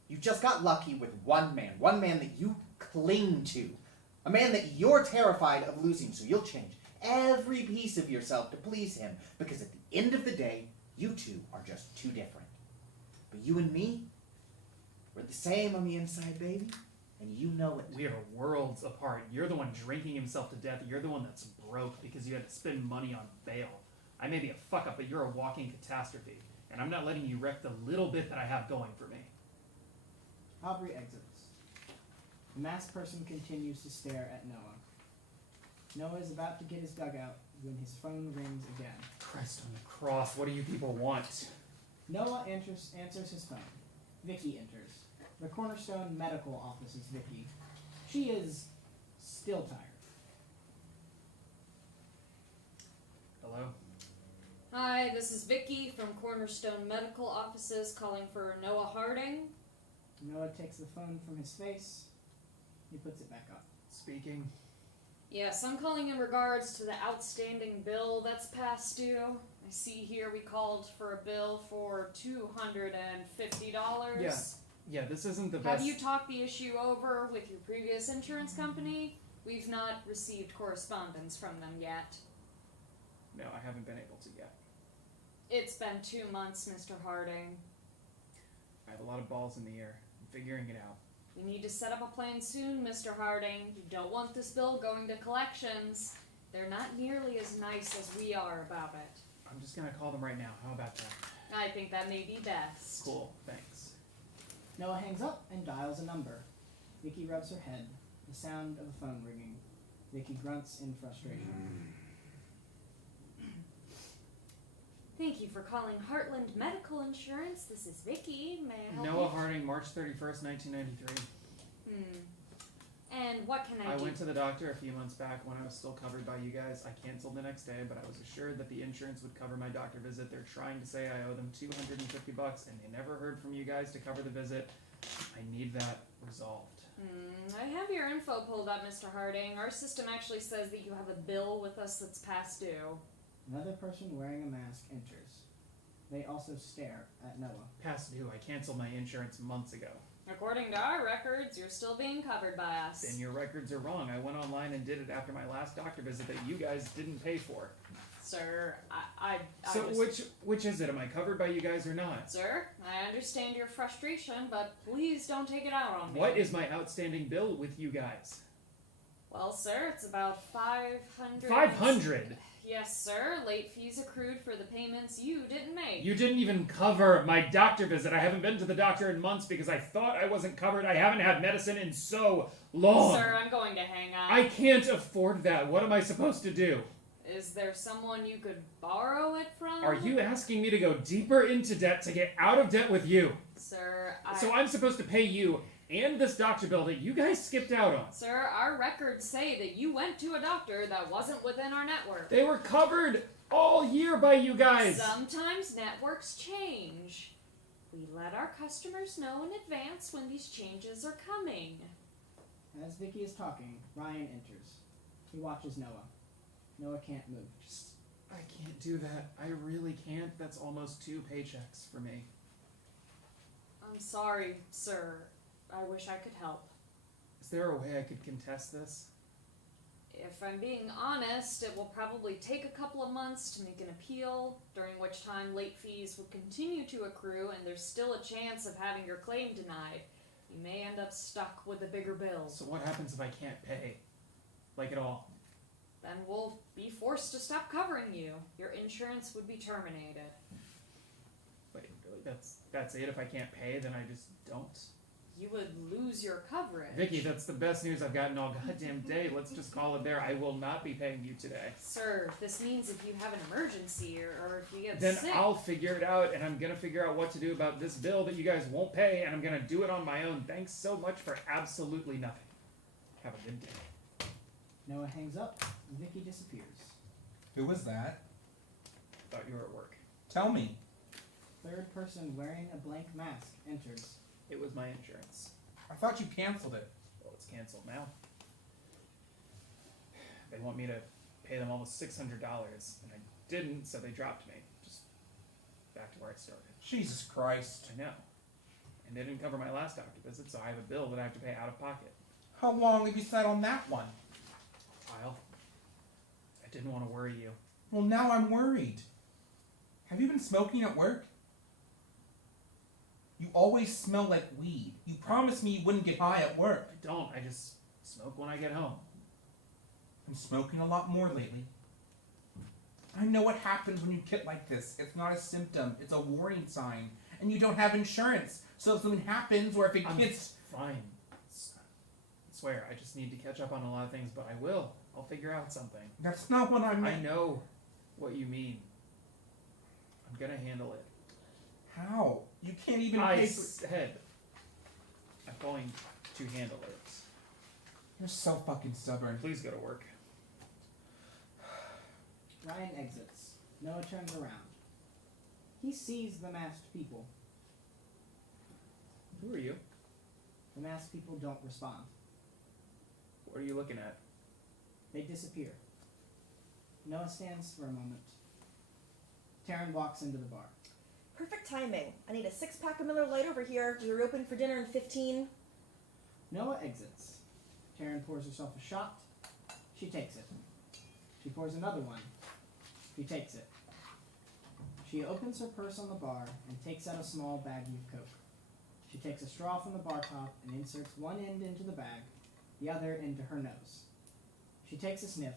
You just got lucky with one man that you cling to. A man that you're terrified of losing, so you'll change every piece of yourself to please him, because at the end of the day, you two are just too different. But you and me, we're the same on the inside, baby, and you know it. We are worlds apart. You're the one drinking himself to death. You're the one that's broke because you had to spend money on bail. I may be a fuck up, but you're a walking catastrophe, and I'm not letting you wreck the little bit that I have going for me. Aubrey exits. The masked person continues to stare at Noah. Noah is about to get his dugout when his phone rings again. Christ on the cross, what do you people want? Noah answers his phone. Vicky enters. The Cornerstone Medical Office is Vicky. She is still tired. Hello? Hi, this is Vicky from Cornerstone Medical Offices calling for Noah Harding. Noah takes the phone from his face. He puts it back up. Speaking. Yes, I'm calling in regards to the outstanding bill that's past due. I see here we called for a bill for $250. Yeah, this isn't the best. Have you talked the issue over with your previous insurance company? We've not received correspondence from them yet. No, I haven't been able to yet. It's been 2 months, Mr. Harding. I have a lot of balls in the air. I'm figuring it out. We need to set up a plan soon, Mr. Harding. You don't want this bill going to collections. They're not nearly as nice as we are about it. I'm just gonna call them right now. How about that? I think that may be best. Cool, thanks. Noah hangs up and dials a number. Vicky rubs her head. The sound of a phone ringing. Vicky grunts in frustration. Thank you for calling Heartland Medical Insurance. This is Vicky. May I help Noah you? Harding, March 31st, 1993. And what can I I do? went to the doctor a few months back when I was still covered by you guys. I canceled the next day, but I was assured that the insurance would cover my doctor visit. They're trying to say I owe them $250, and they never heard from you guys to cover the visit. I need that resolved. I have your info pulled up, Mr. Harding. Our system actually says that you have a bill with us that's past due. Another person wearing a mask enters. They also stare at Noah. Past due. I canceled my insurance months ago. According to our records, you're still being covered by us. Then your records are wrong. I went online and did it after my last doctor visit that you guys didn't pay for. Sir, I So just... which is it? Am I covered by you guys or not? Sir, I understand your frustration, but please don't take it out on me. What is my outstanding bill with you guys? Well, sir, it's about 500... 500? Yes, sir. Late fees accrued for the payments you didn't make. You didn't even cover my doctor visit. I haven't been to the doctor in months because I thought I wasn't covered. I haven't had medicine in so long. Sir, I'm going to hang up. I can't afford that. What am I supposed to do? Is there someone you could borrow it from? Are you asking me to go deeper into debt to get out of debt with you? Sir, So I'm supposed to pay you and this doctor bill that you guys skipped out on. Sir, our records say that you went to a doctor that wasn't within our network. They were covered all year by you guys. Sometimes networks change. We let our customers know in advance when these changes are coming. As Vicky is talking, Ryan enters. He watches Noah. Noah can't move. I can't do that. I really can't. That's almost 2 paychecks for me. I'm sorry, sir. I wish I could help. Is there a way I could contest this? If I'm being honest, it will probably take a couple of months to make an appeal, during which time late fees would continue to accrue and there's still a chance of having your claim denied. You may end up stuck with a bigger bill. So what happens if I can't pay? Like at all? Then we'll be forced to stop covering you. Your insurance would be terminated. Wait, really? That's it? If I can't pay, then I just don't? You would lose your coverage. Vicky, that's the best news I've gotten all goddamn day. Let's just call it there. I will not be paying you today. Sir, this means if you have an emergency or if you get Then sick... I'll figure it out, and I'm gonna figure out what to do about this bill that you guys won't pay, and I'm gonna do it on my own. Thanks so much for absolutely nothing. Have a good day. Noah hangs up, and Vicky disappears. Who was that? Thought you were at work. Tell me. Third person wearing a blank mask enters. It was my insurance. I thought you canceled it. Well, it's canceled now. They want me to pay them almost $600, and I didn't, so they dropped me. Just back to where I started. Jesus Christ. I know. And they didn't cover my last doctor visit, so I have a bill that I have to pay out of pocket. How long have you sat on that one? Kyle, I didn't want to worry you. Well, now I'm worried. Have you been smoking at work? You always smell like weed. You promised me you wouldn't get high at work. I don't. I just smoke when I get home. I'm smoking a lot more lately. I know what happens when you get like this. It's not a symptom. It's a warning sign. And you don't have insurance. So if something happens or if it gets... Fine. I swear, I just need to catch up on a lot of things, but I will. I'll figure out something. That's not what I meant. I know what you mean. I'm gonna handle it. How? You can't even I pay for... said I'm going to handle it. You're so fucking stubborn. Please go to work. Ryan exits. Noah turns around. He sees the masked people. Who are you? The masked people don't respond. What are you looking at? They disappear. Noah stands for a moment. Taryn walks into the bar. Perfect timing. I need a 6-pack of Miller Lite over here. We're open for dinner in 15. Noah exits. Taryn pours herself a shot. She takes it. She pours another one. She takes it. She opens her purse on the bar and takes out a small baggie of Coke. She takes a straw from the bar top and inserts one end into the bag, the other into her nose. She takes a sniff,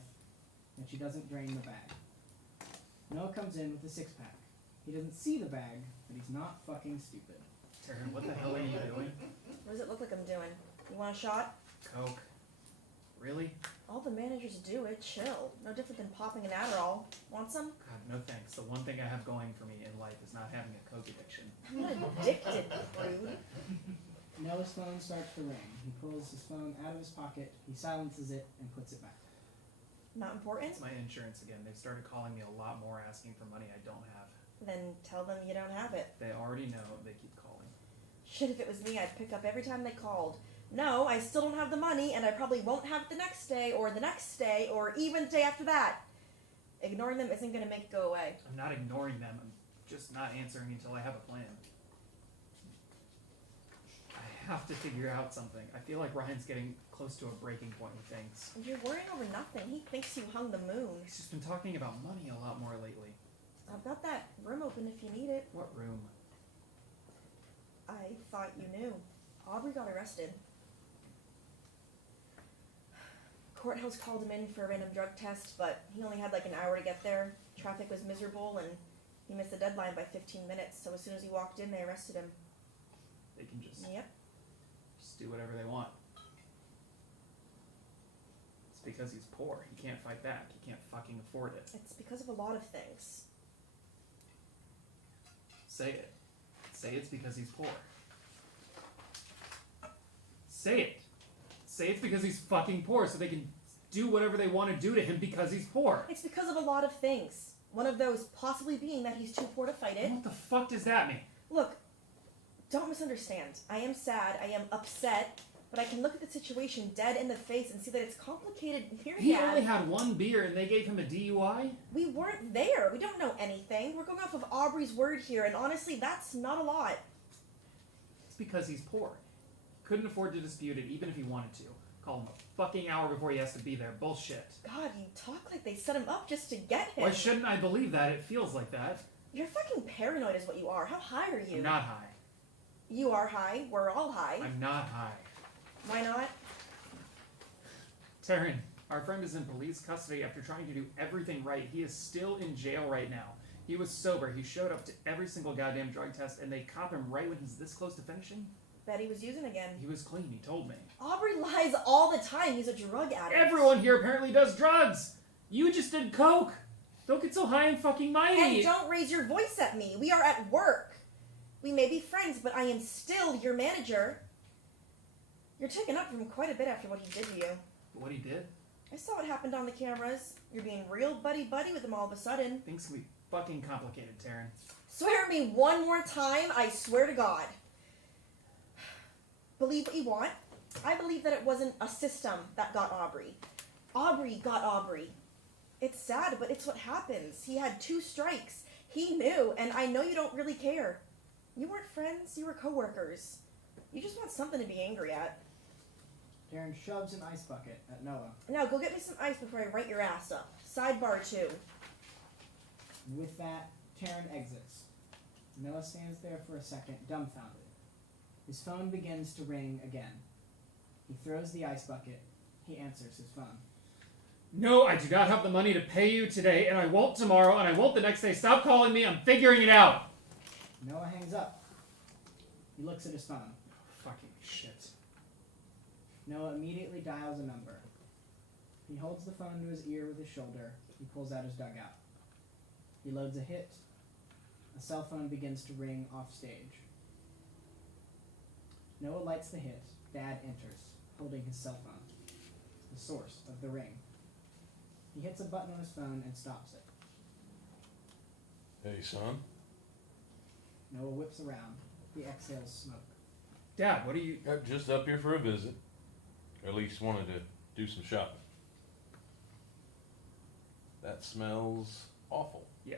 and she doesn't drain the bag. Noah comes in with a 6-pack. He doesn't see the bag, but he's not fucking stupid. Taryn, what the hell are you doing? What does it look like I'm doing? You want a shot? Coke. Really? All the managers do it. Chill. No different than popping an Adderall. Want some? God, no thanks. The one thing I have going for me in life is not having a Coke addiction. I'm not addicted, rude. Noah's phone starts to ring. He pulls his phone out of his pocket, he silences it, and puts it back. Not important? It's my insurance again. They've started calling me a lot more asking for money I don't have. Then tell them you don't have it. They already know. They keep calling. Shit, if it was me, I'd pick up every time they called. No, I still don't have the money, and I probably won't have it the next day, or the next day, or even the day after that. Ignoring them isn't going to make it go away. I'm not ignoring them. I'm just not answering until I have a plan. I have to figure out something. I feel like Ryan's getting close to a breaking point with things. You're worrying over nothing. He thinks you hung the moon. He's just been talking about money a lot more lately. I've got that room open if you need it. What room? I thought you knew. Aubrey got arrested. Courthouse called him in for a random drug test, but he only had like an hour to get there. Traffic was miserable, and he missed the deadline by 15 minutes, so as soon as he walked in, they arrested him. They can just Yep. do whatever they want. It's because he's poor. He can't fight back. He can't fucking afford it. It's because of a lot of things. Say it. Say it's because he's poor. Say it. Say it's because he's fucking poor so they can do whatever they want to do to him because he's poor. It's because of a lot of things. One of those possibly being that he's too poor to fight it. What the fuck does that mean? Look, don't misunderstand. I am sad, I am upset, but I can look at the situation dead in the face and see that it's complicated. Here, He Dad. only had one beer and they gave him a DUI? We weren't there. We don't know anything. We're going off of Aubrey's word here, and honestly, that's not a lot. It's because he's poor. Couldn't afford to dispute it even if he wanted to. Call him a fucking hour before he has to be there. Bullshit. God, you talk like they set him up just to get him. Why shouldn't I believe that? It feels like that. You're fucking paranoid is what you are. How high are you? I'm not high. You are high. We're all high. I'm not high. Why not? Taryn, our friend is in police custody after trying to do everything right. He is still in jail right now. He was sober. He showed up to every single goddamn drug test, and they cop him right when he's this close to finishing? Bet he was using again. He was clean. He told me. Aubrey lies all the time. He's a drug addict. Everyone here apparently does drugs. You just did coke. Don't get so high and fucking mighty. And don't raise your voice at me. We are at work. We may be friends, but I am still your manager. You're taken up from quite a bit after what he did to you. What he did? I saw what happened on the cameras. You're being real buddy-buddy with him all of a sudden. Things can be fucking complicated, Taryn. Swear at me one more time, I swear to God. Believe what you want. I believe that it wasn't a system that got Aubrey. Aubrey got Aubrey. It's sad, but it's what happens. He had 2 strikes. He knew, and I know you don't really care. You weren't friends, you were co-workers. You just want something to be angry at. Darren shoves an ice bucket at Noah. Now, go get me some ice before I write your ass up. Sidebar 2. With that, Taryn exits. Noah stands there for a second, dumbfounded. His phone begins to ring again. He throws the ice bucket. He answers his phone. No, I do not have the money to pay you today, and I won't tomorrow, and I won't the next day. Stop calling me. I'm figuring it out. Noah hangs up. He looks at his phone. Fucking shit. Noah immediately dials a number. He holds the phone to his ear with his shoulder. He pulls out his dugout. He loads a hit. A cell phone begins to ring off stage. Noah lights the hit. Dad enters, holding his cell phone, the source of the ring. He hits a button on his phone and stops it. Hey, son. Noah whips around. He exhales smoke. Dad, what are you... I'm just up here for a visit. Or at least wanted to do some shopping. That smells awful. Yeah.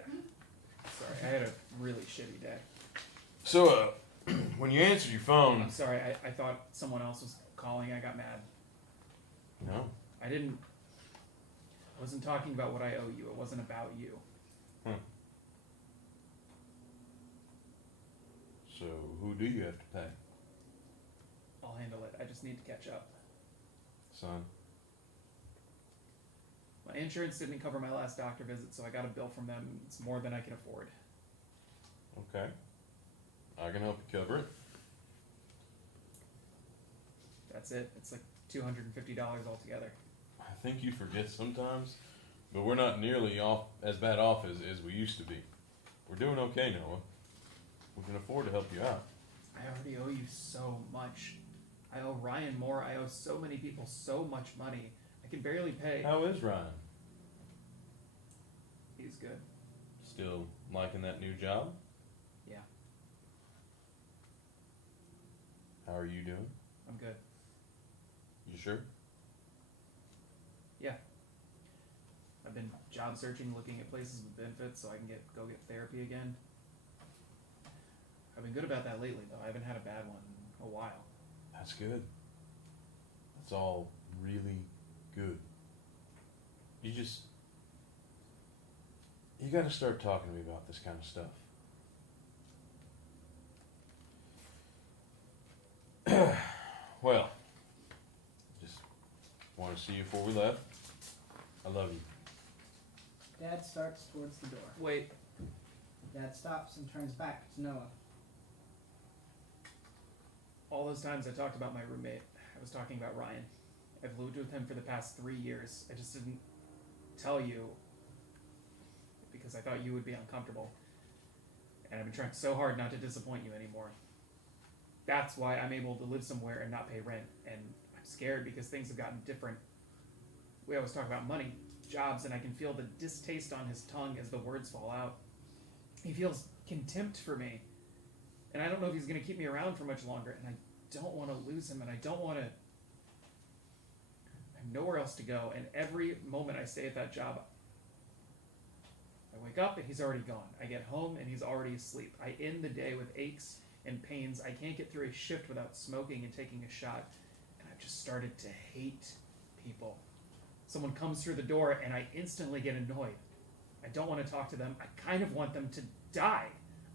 Sorry, I had a really shitty day. So, when you answered your phone... I'm sorry, I thought someone else was calling. I got mad. No? I wasn't talking about what I owe you. It wasn't about you. So, who do you have to pay? I'll handle it. I just need to catch up. Son? My insurance didn't cover my last doctor visit, so I got a bill from them. It's more than I can afford. Okay. I can help you cover it. That's it. It's like $250 altogether. I think you forget sometimes, but we're not nearly as bad off as we used to be. We're doing okay, Noah. We can afford to help you out. I already owe you so much. I owe Ryan more. I owe so many people so much money. I can barely pay. How is Ryan? He's good. Still liking that new job? Yeah. How are you doing? I'm good. You sure? Yeah. I've been job searching, looking at places with benefits so I can go get therapy again. I've been good about that lately, though. I haven't had a bad one in a while. That's good. That's all really good. You gotta start talking to me about this kind of stuff. Well, just want to see you before we left. I love you. Dad starts towards the door. Wait, Dad stops and turns back to Noah. all those times I talked about my roommate, I was talking about Ryan. I've lived with him for the past 3 years. I just didn't tell you because I thought you would be uncomfortable. And I've been trying so hard not to disappoint you anymore. That's why I'm able to live somewhere and not pay rent. And I'm scared because things have gotten different. We always talk about money, jobs, and I can feel the distaste on his tongue as the words fall out. He feels contempt for me. And I don't know if he's going to keep me around for much longer. And I don't want to lose him, and I don't want to... I have nowhere else to go. And every moment I stay at that job, I wake up and he's already gone. I get home and he's already asleep. I end the day with aches and pains. I can't get through a shift without smoking and taking a shot. And I've just started to hate people. Someone comes through the door and I instantly get annoyed. I don't want to talk to them. I kind of want them to die.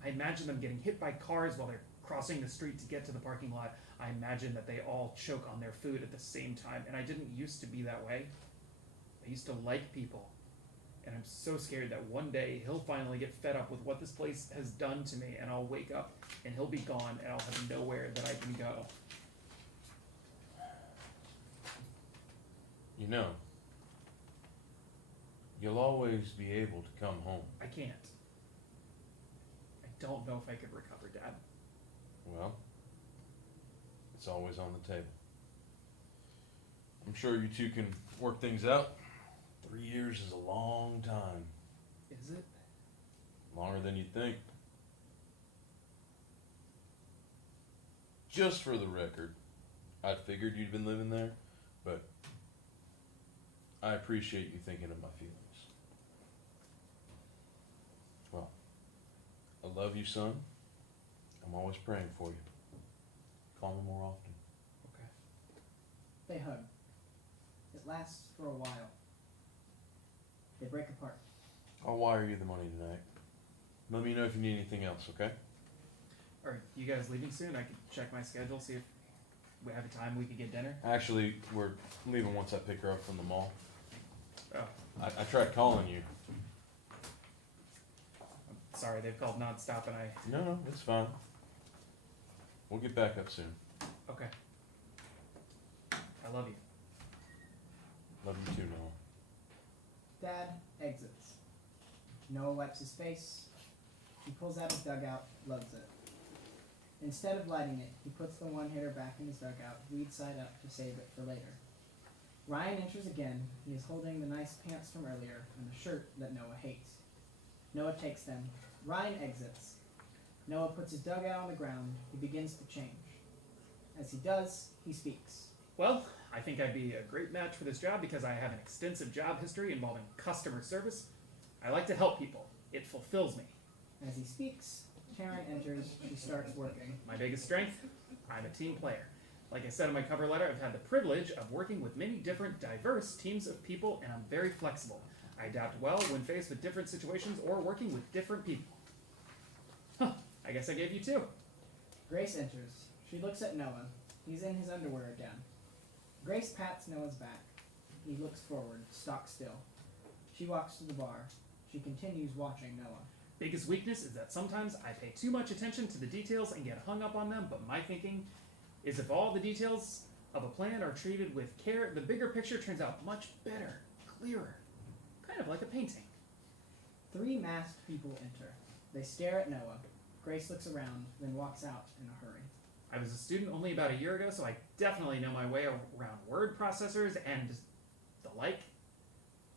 I imagine them getting hit by cars while they're crossing the street to get to the parking lot. I imagine that they all choke on their food at the same time. And I didn't used to be that way. I used to like people. And I'm so scared that one day he'll finally get fed up with what this place has done to me, and I'll wake up and he'll be gone and I'll have nowhere that I can go. You know, you'll always be able to come home. I can't. I don't know if I could recover, Dad. Well, it's always on the table. I'm sure you two can work things out. 3 years is a long time. Is it? Longer than you'd think. Just for the record, I figured you'd been living there, but I appreciate you thinking of my feelings. Well, I love you, son. I'm always praying for you. Call me more often. Okay. They hug. It lasts for a while. They break apart. I'll wire you the money tonight. Let me know if you need anything else, okay? Are you guys leaving soon? I could check my schedule, see if we have a time we could get dinner. Actually, we're leaving once I pick her up from the mall. Oh, I tried calling you. I'm sorry, they've called nonstop and I... No, it's fine. We'll get back up soon. Okay. I love you. Love you too, Noah. Dad exits. Noah wipes his face. He pulls out his dugout, loads it. Instead of lighting it, he puts the one-hitter back in his dugout, weed side up to save it for later. Ryan enters again. He is holding the nice pants from earlier and the shirt that Noah hates. Noah takes them. Ryan exits. Noah puts his dugout on the ground. He begins to change. As he does, he speaks. Well, I think I'd be a great match for this job because I have an extensive job history involving customer service. I like to help people. It fulfills me. As he speaks, Karen enters. She starts working. My biggest strength? I'm a team player. Like I said in my cover letter, I've had the privilege of working with many different diverse teams of people, and I'm very flexible. I adapt well when faced with different situations or working with different people. Huh, I guess I gave you two. Grace enters. She looks at Noah. He's in his underwear again. Grace pats Noah's back. He looks forward, stock still. She walks to the bar. She continues watching Noah. Biggest weakness is that sometimes I pay too much attention to the details and get hung up on them, but my thinking is if all the details of a plan are treated with care, the bigger picture turns out much better, clearer, kind of like a painting. 3 masked people enter. They stare at Noah. Grace looks around, then walks out in a hurry. I was a student only about a year ago, so I definitely know my way around word processors and the like.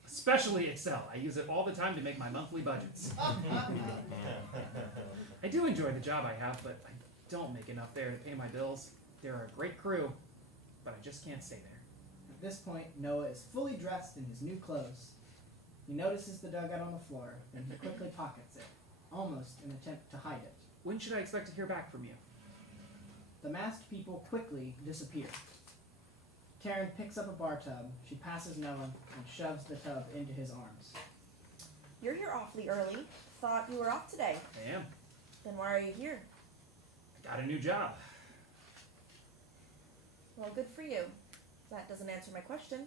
Especially Excel. I use it all the time to make my monthly budgets. I do enjoy the job I have, but I don't make enough there to pay my bills. They're a great crew, but I just can't stay there. At this point, Noah is fully dressed in his new clothes. He notices the dugout on the floor, then he quickly pockets it, almost in an attempt to hide it. When should I expect to hear back from you? The masked people quickly disappear. Taryn picks up a bar tub. She passes Noah and shoves the tub into his arms. You're here awfully early. Thought you were off today. I am. Then why are you here? I got a new job. Well, good for you. That doesn't answer my question.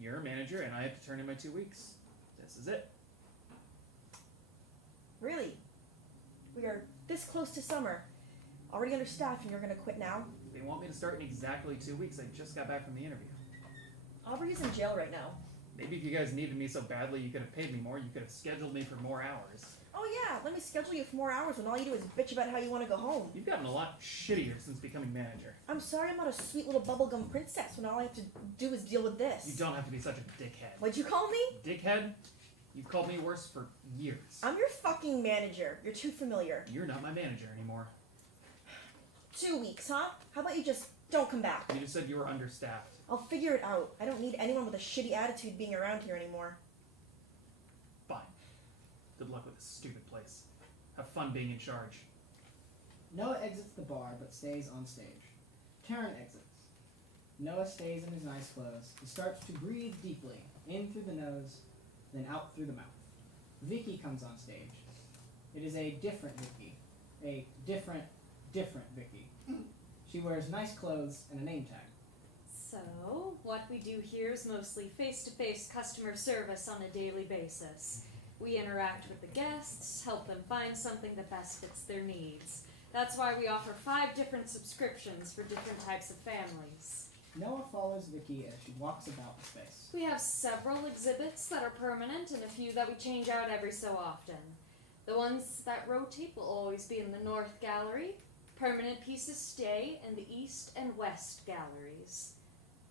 You're a manager, and I have to turn in my 2 weeks. This is it. Really? We are this close to summer. Already understaffed and you're going to quit now? They want me to start in exactly 2 weeks. I just got back from the interview. Aubrey is in jail right now. Maybe if you guys needed me so badly, you could have paid me more. You could have scheduled me for more hours. Oh yeah, let me schedule you for more hours when all you do is bitch about how you want to go home. You've gotten a lot shittier since becoming manager. I'm sorry I'm not a sweet little bubblegum princess when all I have to do is deal with this. You don't have to be such a dickhead. What'd you call me? Dickhead? You've called me worse for years. I'm your fucking manager. You're too familiar. You're not my manager anymore. 2 weeks, huh? How about you just don't come back? You just said you were understaffed. I'll figure it out. I don't need anyone with a shitty attitude being around here anymore. Fine. Good luck with this stupid place. Have fun being in charge. Noah exits the bar but stays on stage. Taryn exits. Noah stays in his nice clothes. He starts to breathe deeply, in through the nose, then out through the mouth. Vicky comes on stage. It is a different Vicky. A different Vicky. She wears nice clothes and a name tag. So, what we do here is mostly face-to-face customer service on a daily basis. We interact with the guests, help them find something that best fits their needs. That's why we offer 5 different subscriptions for different types of families. Noah follows Vicky as she walks about the space. We have several exhibits that are permanent and a few that we change out every so often. The ones that rotate will always be in the North Gallery. Permanent pieces stay in the East and West galleries.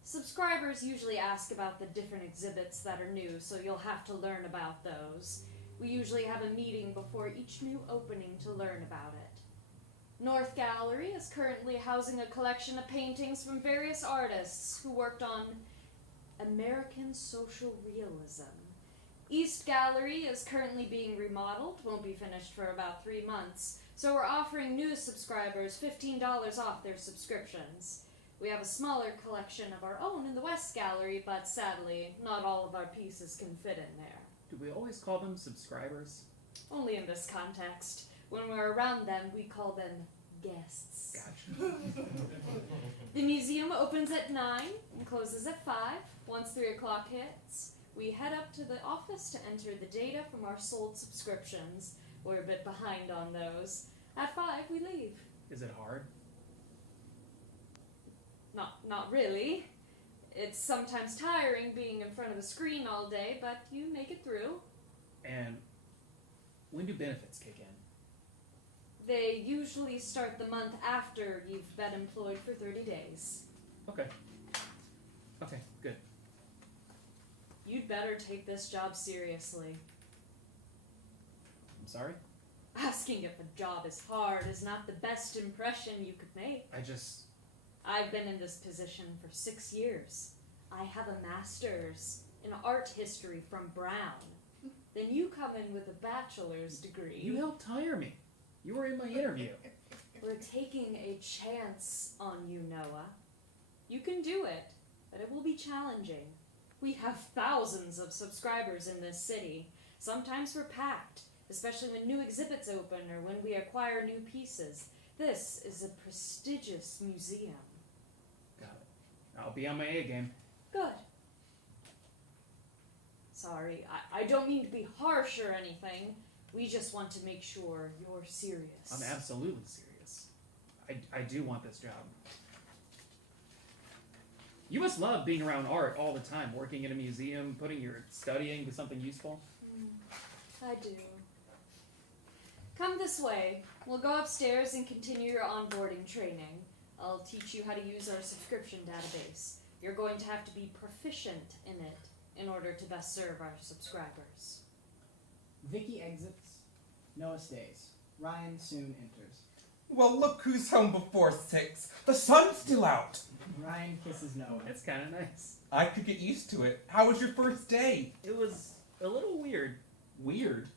Subscribers usually ask about the different exhibits that are new, so you'll have to learn about those. We usually have a meeting before each new opening to learn about it. North Gallery is currently housing a collection of paintings from various artists who worked on American social realism. East Gallery is currently being remodeled, won't be finished for about 3 months, so we're offering new subscribers $15 off their subscriptions. We have a smaller collection of our own in the West Gallery, but sadly, not all of our pieces can fit in there. Do we always call them subscribers? Only in this context. When we're around them, we call them guests. Gotcha. The museum opens at 9 and closes at 5. Once 3 o'clock hits, we head up to the office to enter the data from our sold subscriptions. We're a bit behind on those. At 5, we leave. Is it hard? Not really. It's sometimes tiring being in front of a screen all day, but you make it through. And when do benefits kick in? They usually start the month after you've been employed for 30 days. Okay. Okay, good. You'd better take this job seriously. I'm sorry? Asking if a job is hard is not the best impression you could make. I've been in this position for 6 years. I have a master's in art history from Brown. Then you come in with a bachelor's degree. You helped hire me. You were in my interview. We're taking a chance on you, Noah. You can do it, but it will be challenging. We have thousands of subscribers in this city. Sometimes we're packed, especially when new exhibits open or when we acquire new pieces. This is a prestigious museum. Got it. I'll be on my A game. Good. Sorry, I don't mean to be harsh or anything. We just want to make sure you're serious. I'm absolutely serious. I do want this job. You must love being around art all the time, working in a museum, putting your studying to something useful. I do. Come this way. We'll go upstairs and continue your onboarding training. I'll teach you how to use our subscription database. You're going to have to be proficient in it in order to best serve our subscribers. Vicky exits. Noah stays. Ryan soon enters. Well, look who's home before 6. The sun's still out. Ryan kisses Noah. It's kind of nice. I could get used to it. How was your first day? It was a little weird. Weird?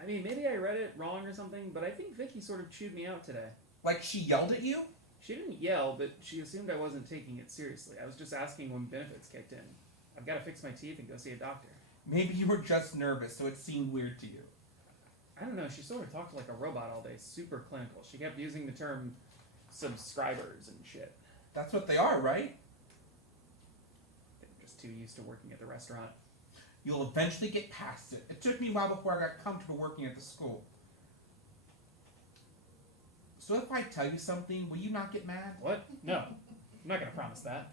I mean, maybe I read it wrong or something, but I think Vicky sort of chewed me out today. Like she yelled at you? She didn't yell, but she assumed I wasn't taking it seriously. I was just asking when benefits kicked in. I've got to fix my teeth and go see a doctor. Maybe you were just nervous, so it seemed weird to you. I don't know, she sort of talked like a robot all day, super clinical. She kept using the term subscribers and shit. That's what they are, right? I'm just too used to working at the restaurant. You'll eventually get past it. It took me a while before I got comfortable working at the school. So if I tell you something, will you not get mad? What? No. I'm not going to promise that.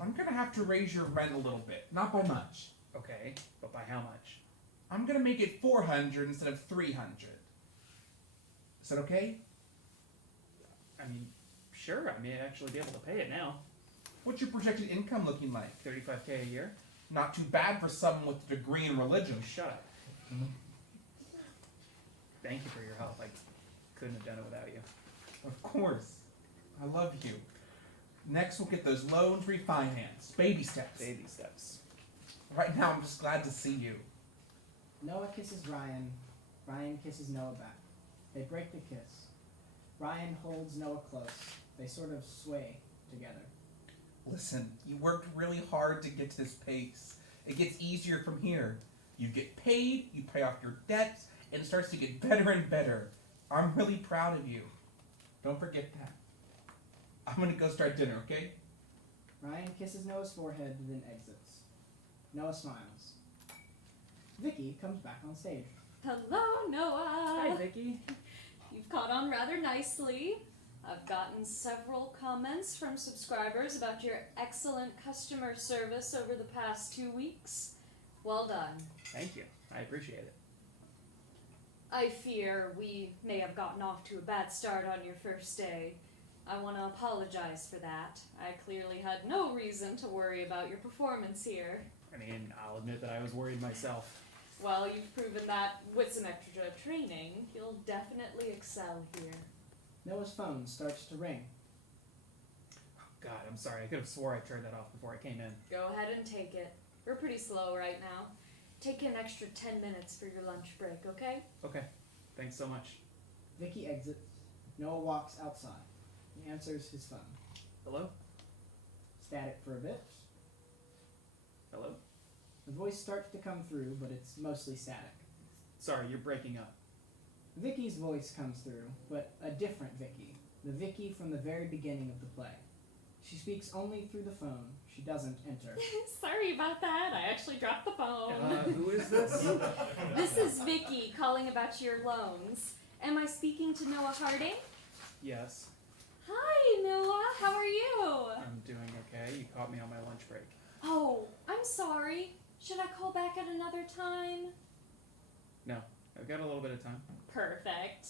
I'm going to have to raise your rent a little bit. Not by much. Okay, but by how much? I'm going to make it 400 instead of 300. Is that okay? I mean, sure, I may actually be able to pay it now. What's your projected income looking like? $35K a year? Not too bad for someone with a degree in religion. Shut up. Thank you for your help. I couldn't have done it without you. Of course. I love you. Next, we'll get those loans refinanced. Baby steps. Baby steps. Right now, I'm just glad to see you. Noah kisses Ryan. Ryan kisses Noah back. They break the kiss. Ryan holds Noah close. They sort of sway together. Listen, you worked really hard to get to this pace. It gets easier from here. You get paid, you pay off your debts, and it starts to get better and better. I'm really proud of you. Don't forget that. I'm gonna go start dinner, okay? Ryan kisses Noah's forehead, then exits. Noah smiles. Vicky comes back on stage. Hello, Noah. Hi, Vicky. You've caught on rather nicely. I've gotten several comments from subscribers about your excellent customer service over the past 2 weeks. Well done. Thank you. I appreciate it. I fear we may have gotten off to a bad start on your first day. I want to apologize for that. I clearly had no reason to worry about your performance here. I mean, I'll admit that I was worried myself. Well, you've proven that with some extra training, you'll definitely excel here. Noah's phone starts to ring. God, I'm sorry. I could have swore I turned that off before I came in. Go ahead and take it. We're pretty slow right now. Take an extra 10 minutes for your lunch break, okay? Okay. Thanks so much. Vicky exits. Noah walks outside. He answers his phone. Hello? Static for a bit. Hello? The voice starts to come through, but it's mostly static. Sorry, you're breaking up. Vicky's voice comes through, but a different Vicky. The Vicky from the very beginning of the play. She speaks only through the phone. She doesn't enter. Sorry about that. I actually dropped the phone. Who is this? This is Vicky calling about your loans. Am I speaking to Noah Harding? Yes. Hi, Noah. How are you? I'm doing okay. You caught me on my lunch break. Oh, I'm sorry. Should I call back at another time? No, I've got a little bit of time. Perfect.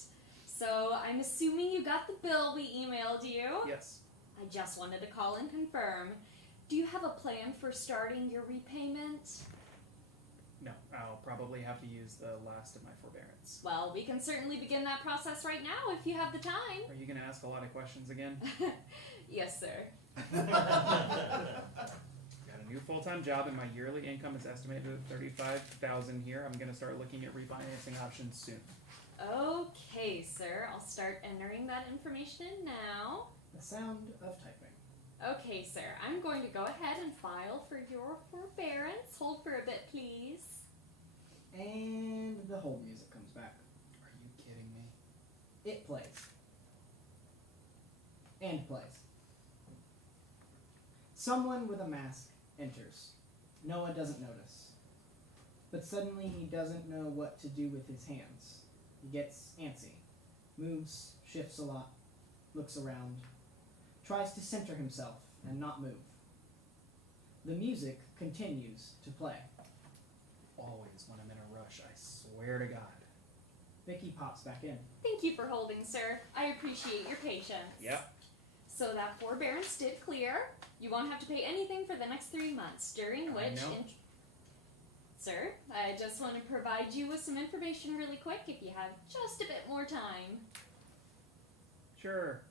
So, I'm assuming you got the bill we emailed you? Yes. I just wanted to call and confirm. Do you have a plan for starting your repayment? No, I'll probably have to use the last of my forbearance. Well, we can certainly begin that process right now if you have the time. Are you going to ask a lot of questions again? Yes, sir. Got a new full-time job and my yearly income is estimated at $35,000 here. I'm going to start looking at refinancing options soon. Okay, sir. I'll start entering that information now. The sound of typing. Okay, sir. I'm going to go ahead and file for your forbearance. Hold for a bit, please. And the hold music comes back. Are you kidding me? It plays. And plays. Someone with a mask enters. Noah doesn't notice. But suddenly he doesn't know what to do with his hands. He gets antsy. Moves, shifts a lot, looks around. Tries to center himself and not move. The music continues to play. Always when I'm in a rush, I swear to God. Vicky pops back in. Thank you for holding, sir. I appreciate your patience. Yep. So that forbearance did clear. You won't have to pay anything for the next 3 months, during which... Sir, I just want to provide you with some information really quick if you have just a bit more time. Sure.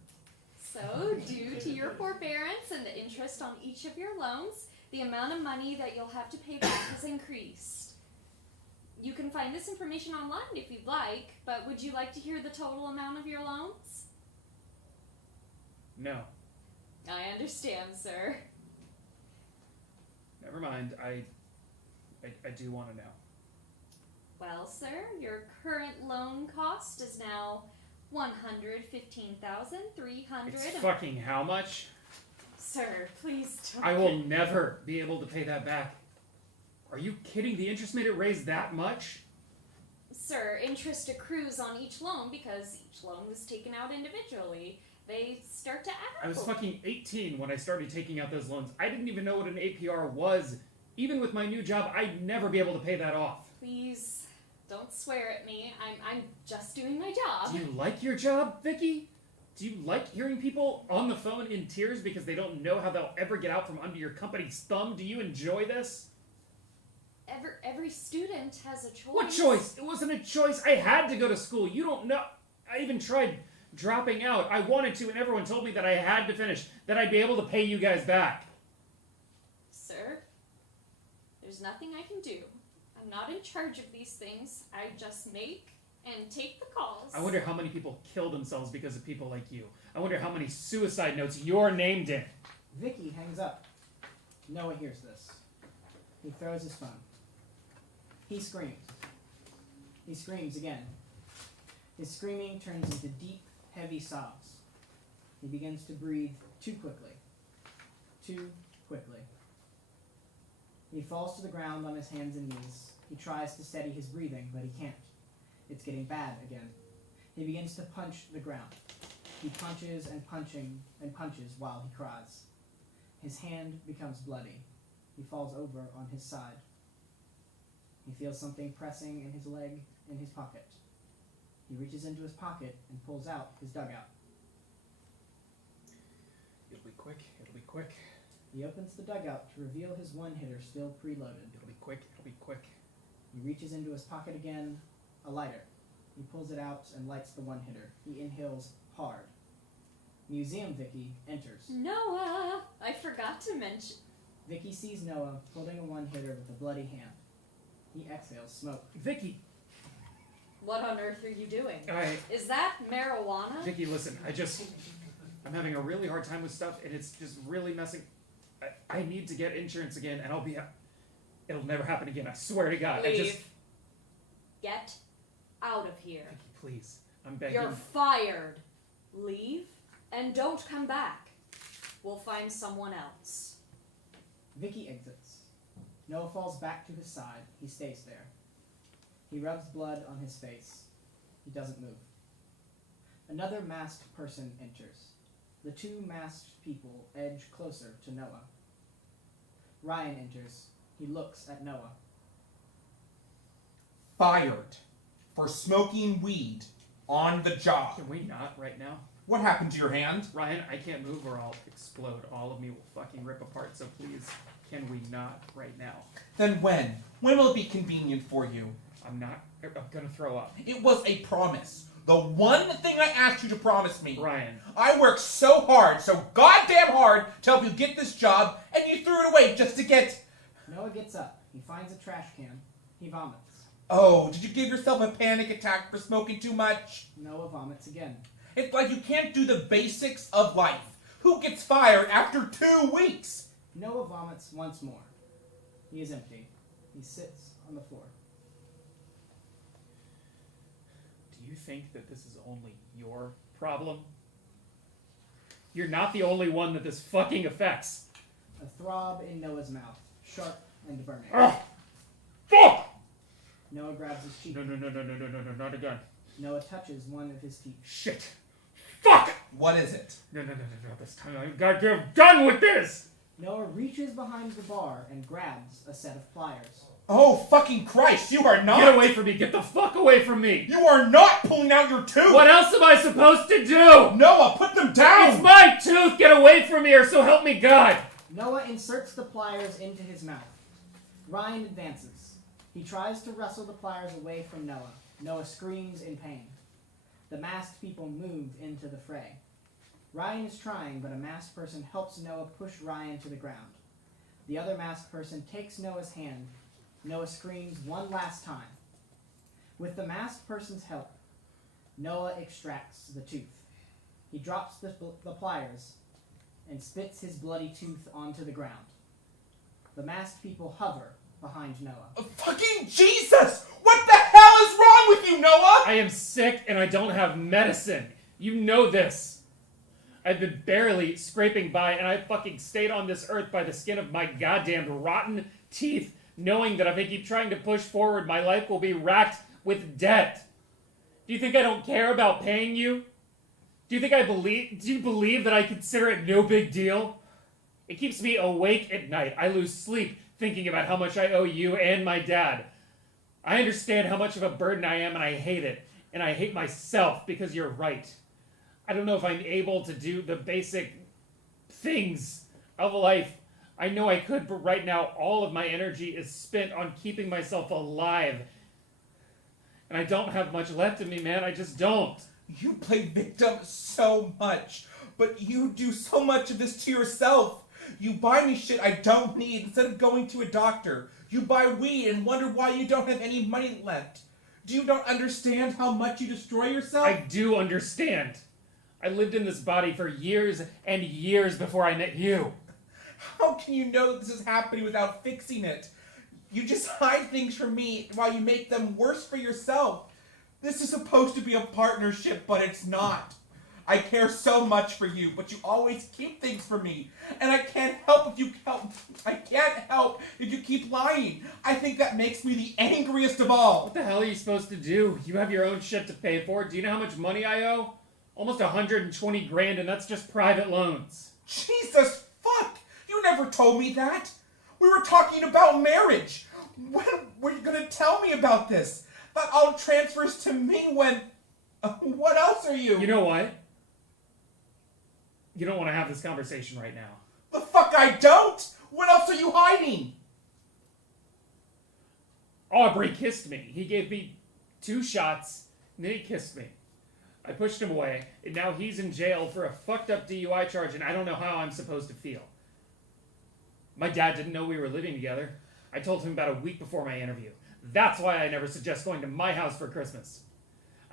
So, due to your forbearance and the interest on each of your loans, the amount of money that you'll have to pay back has increased. You can find this information online if you'd like, but would you like to hear the total amount of your loans? No. I understand, sir. Never mind. I do want to know. Well, sir, your current loan cost is now $115,300. It's fucking how much? Sir, please don't. I will never be able to pay that back. Are you kidding? The interest made it raise that much? Sir, interest accrues on each loan because each loan was taken out individually. They start to add up. I was fucking 18 when I started taking out those loans. I didn't even know what an APR was. Even with my new job, I'd never be able to pay that off. Please, don't swear at me. I'm just doing my job. Do you like your job, Vicky? Do you like hearing people on the phone in tears because they don't know how they'll ever get out from under your company's thumb? Do you enjoy this? Every student has a choice. What choice? It wasn't a choice. I had to go to school. You don't know. I even tried dropping out. I wanted to, and everyone told me that I had to finish, that I'd be able to pay you guys back. Sir, there's nothing I can do. I'm not in charge of these things. I just make and take the calls. I wonder how many people kill themselves because of people like you. I wonder how many suicide notes you're named in. Vicky hangs up. Noah hears this. He throws his phone. He screams. He screams again. His screaming turns into deep, heavy sobs. He begins to breathe too quickly. Too quickly. He falls to the ground on his hands and knees. He tries to steady his breathing, but he can't. It's getting bad again. He begins to punch the ground. He punches and punches while he cries. His hand becomes bloody. He falls over on his side. He feels something pressing in his leg, in his pocket. He reaches into his pocket and pulls out his dugout. It'll be quick. It'll be quick. He opens the dugout to reveal his one-hitter still preloaded. It'll be quick. It'll be quick. He reaches into his pocket again, a lighter. He pulls it out and lights the one-hitter. He inhales hard. Museum Vicky enters. Noah! I forgot to mention. Vicky sees Noah holding a one-hitter with a bloody hand. He exhales smoke. Vicky! What on earth are you doing? Is that marijuana? Vicky, listen, I'm having a really hard time with stuff, and it's just really messing. I need to get insurance again, and it'll never happen again, I swear to God. Leave. Get out of here. Vicky, please, I'm begging. You're fired. Leave and don't come back. We'll find someone else. Vicky exits. Noah falls back to his side. He stays there. He rubs blood on his face. He doesn't move. Another masked person enters. The two masked people edge closer to Noah. Ryan enters. He looks at Noah. Fired for smoking weed on the job. Can we not right now? What happened to your hand? Ryan, I can't move or I'll explode. All of me will fucking rip apart, so please, can we not right now? Then when? When will it be convenient for you? I'm gonna throw up. It was a promise. The one thing I asked you to promise me. Ryan. I worked so hard, so goddamn hard, to help you get this job, and you threw it away just to get... Noah gets up. He finds a trash can. He vomits. Oh, did you give yourself a panic attack for smoking too much? Noah vomits again. It's like you can't do the basics of life. Who gets fired after 2 weeks? Noah vomits once more. He is empty. He sits on the floor. Do you think that this is only your problem? You're not the only one that this fucking affects. A throb in Noah's mouth, sharp and burning. Ugh! Fuck! Noah grabs his cheek. No, not again. Noah touches one of his teeth. Shit! Fuck! What is it? No, this time I'm goddamn done with this! Noah reaches behind the bar and grabs a set of pliers. Oh, fucking Christ, you are not... Get away from me! Get the fuck away from me! You are not pulling out your tooth! What else am I supposed to do? Noah, put them down! It's my tooth! Get away from me, or so help me God! Noah inserts the pliers into his mouth. Ryan advances. He tries to wrestle the pliers away from Noah. Noah screams in pain. The masked people move into the fray. Ryan is trying, but a masked person helps Noah push Ryan to the ground. The other masked person takes Noah's hand. Noah screams one last time. With the masked person's help, Noah extracts the tooth. He drops the pliers and spits his bloody tooth onto the ground. The masked people hover behind Noah. Fucking Jesus! What the hell is wrong with you, Noah? I am sick and I don't have medicine. You know this. I've been barely scraping by and I fucking stayed on this earth by the skin of my goddamn rotten teeth, knowing that if I keep trying to push forward, my life will be racked with debt. Do you think I don't care about paying you? Do you believe that I consider it no big deal? It keeps me awake at night. I lose sleep thinking about how much I owe you and my dad. I understand how much of a burden I am and I hate it. And I hate myself because you're right. I don't know if I'm able to do the basic things of life. I know I could, but right now all of my energy is spent on keeping myself alive. And I don't have much left in me, man. I just don't. You play victim so much, but you do so much of this to yourself. You buy me shit I don't need instead of going to a doctor. You buy weed and wonder why you don't have any money left. Do you not understand how much you destroy yourself? I do understand. I lived in this body for years and years before I met you. How can you know that this is happening without fixing it? You just hide things from me while you make them worse for yourself. This is supposed to be a partnership, but it's not. I care so much for you, but you always keep things from me. And I can't help if you keep lying. I think that makes me the angriest of all. What the hell are you supposed to do? You have your own shit to pay for. Do you know how much money I owe? Almost 120 grand, and that's just private loans. Jesus fuck! You never told me that. We were talking about marriage. When were you gonna tell me about this? That all transfers to me when... what else are you? You know what? You don't want to have this conversation right now. The fuck I don't? What else are you hiding? Aubrey kissed me. He gave me 2 shots, and then he kissed me. I pushed him away, and now he's in jail for a fucked up DUI charge, and I don't know how I'm supposed to feel. My dad didn't know we were living together. I told him about a week before my interview. That's why I never suggest going to my house for Christmas.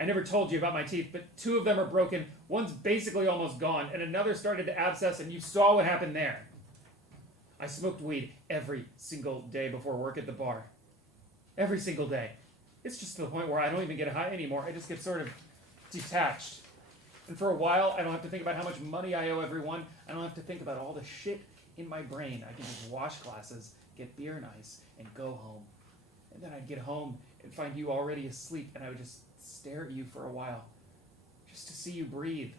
I never told you about my teeth, but 2 of them are broken, one's basically almost gone, and another started to abscess, and you saw what happened there. I smoked weed every single day before work at the bar. Every single day. It's just to the point where I don't even get high anymore. I just get sort of detached. And for a while, I don't have to think about how much money I owe everyone. I don't have to think about all the shit in my brain. I can just wash glasses, get beer and ice, and go home. And then I'd get home and find you already asleep, and I would just stare at you for a while. Just to see you breathe.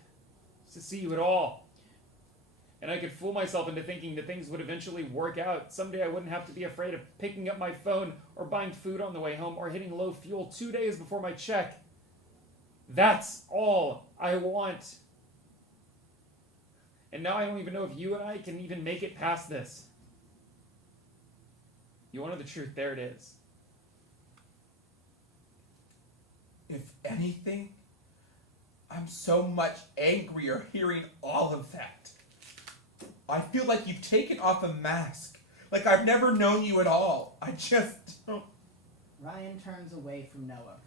Just to see you at all. And I could fool myself into thinking that things would eventually work out. Someday I wouldn't have to be afraid of picking up my phone or buying food on the way home or hitting low fuel 2 days before my check. That's all I want. And now I don't even know if you and I can even make it past this. You want to know the truth? There it is. If anything, I'm so much angrier hearing all of that. I feel like you've taken off a mask. Like I've never known you at all. I just don't... Ryan turns away from Noah.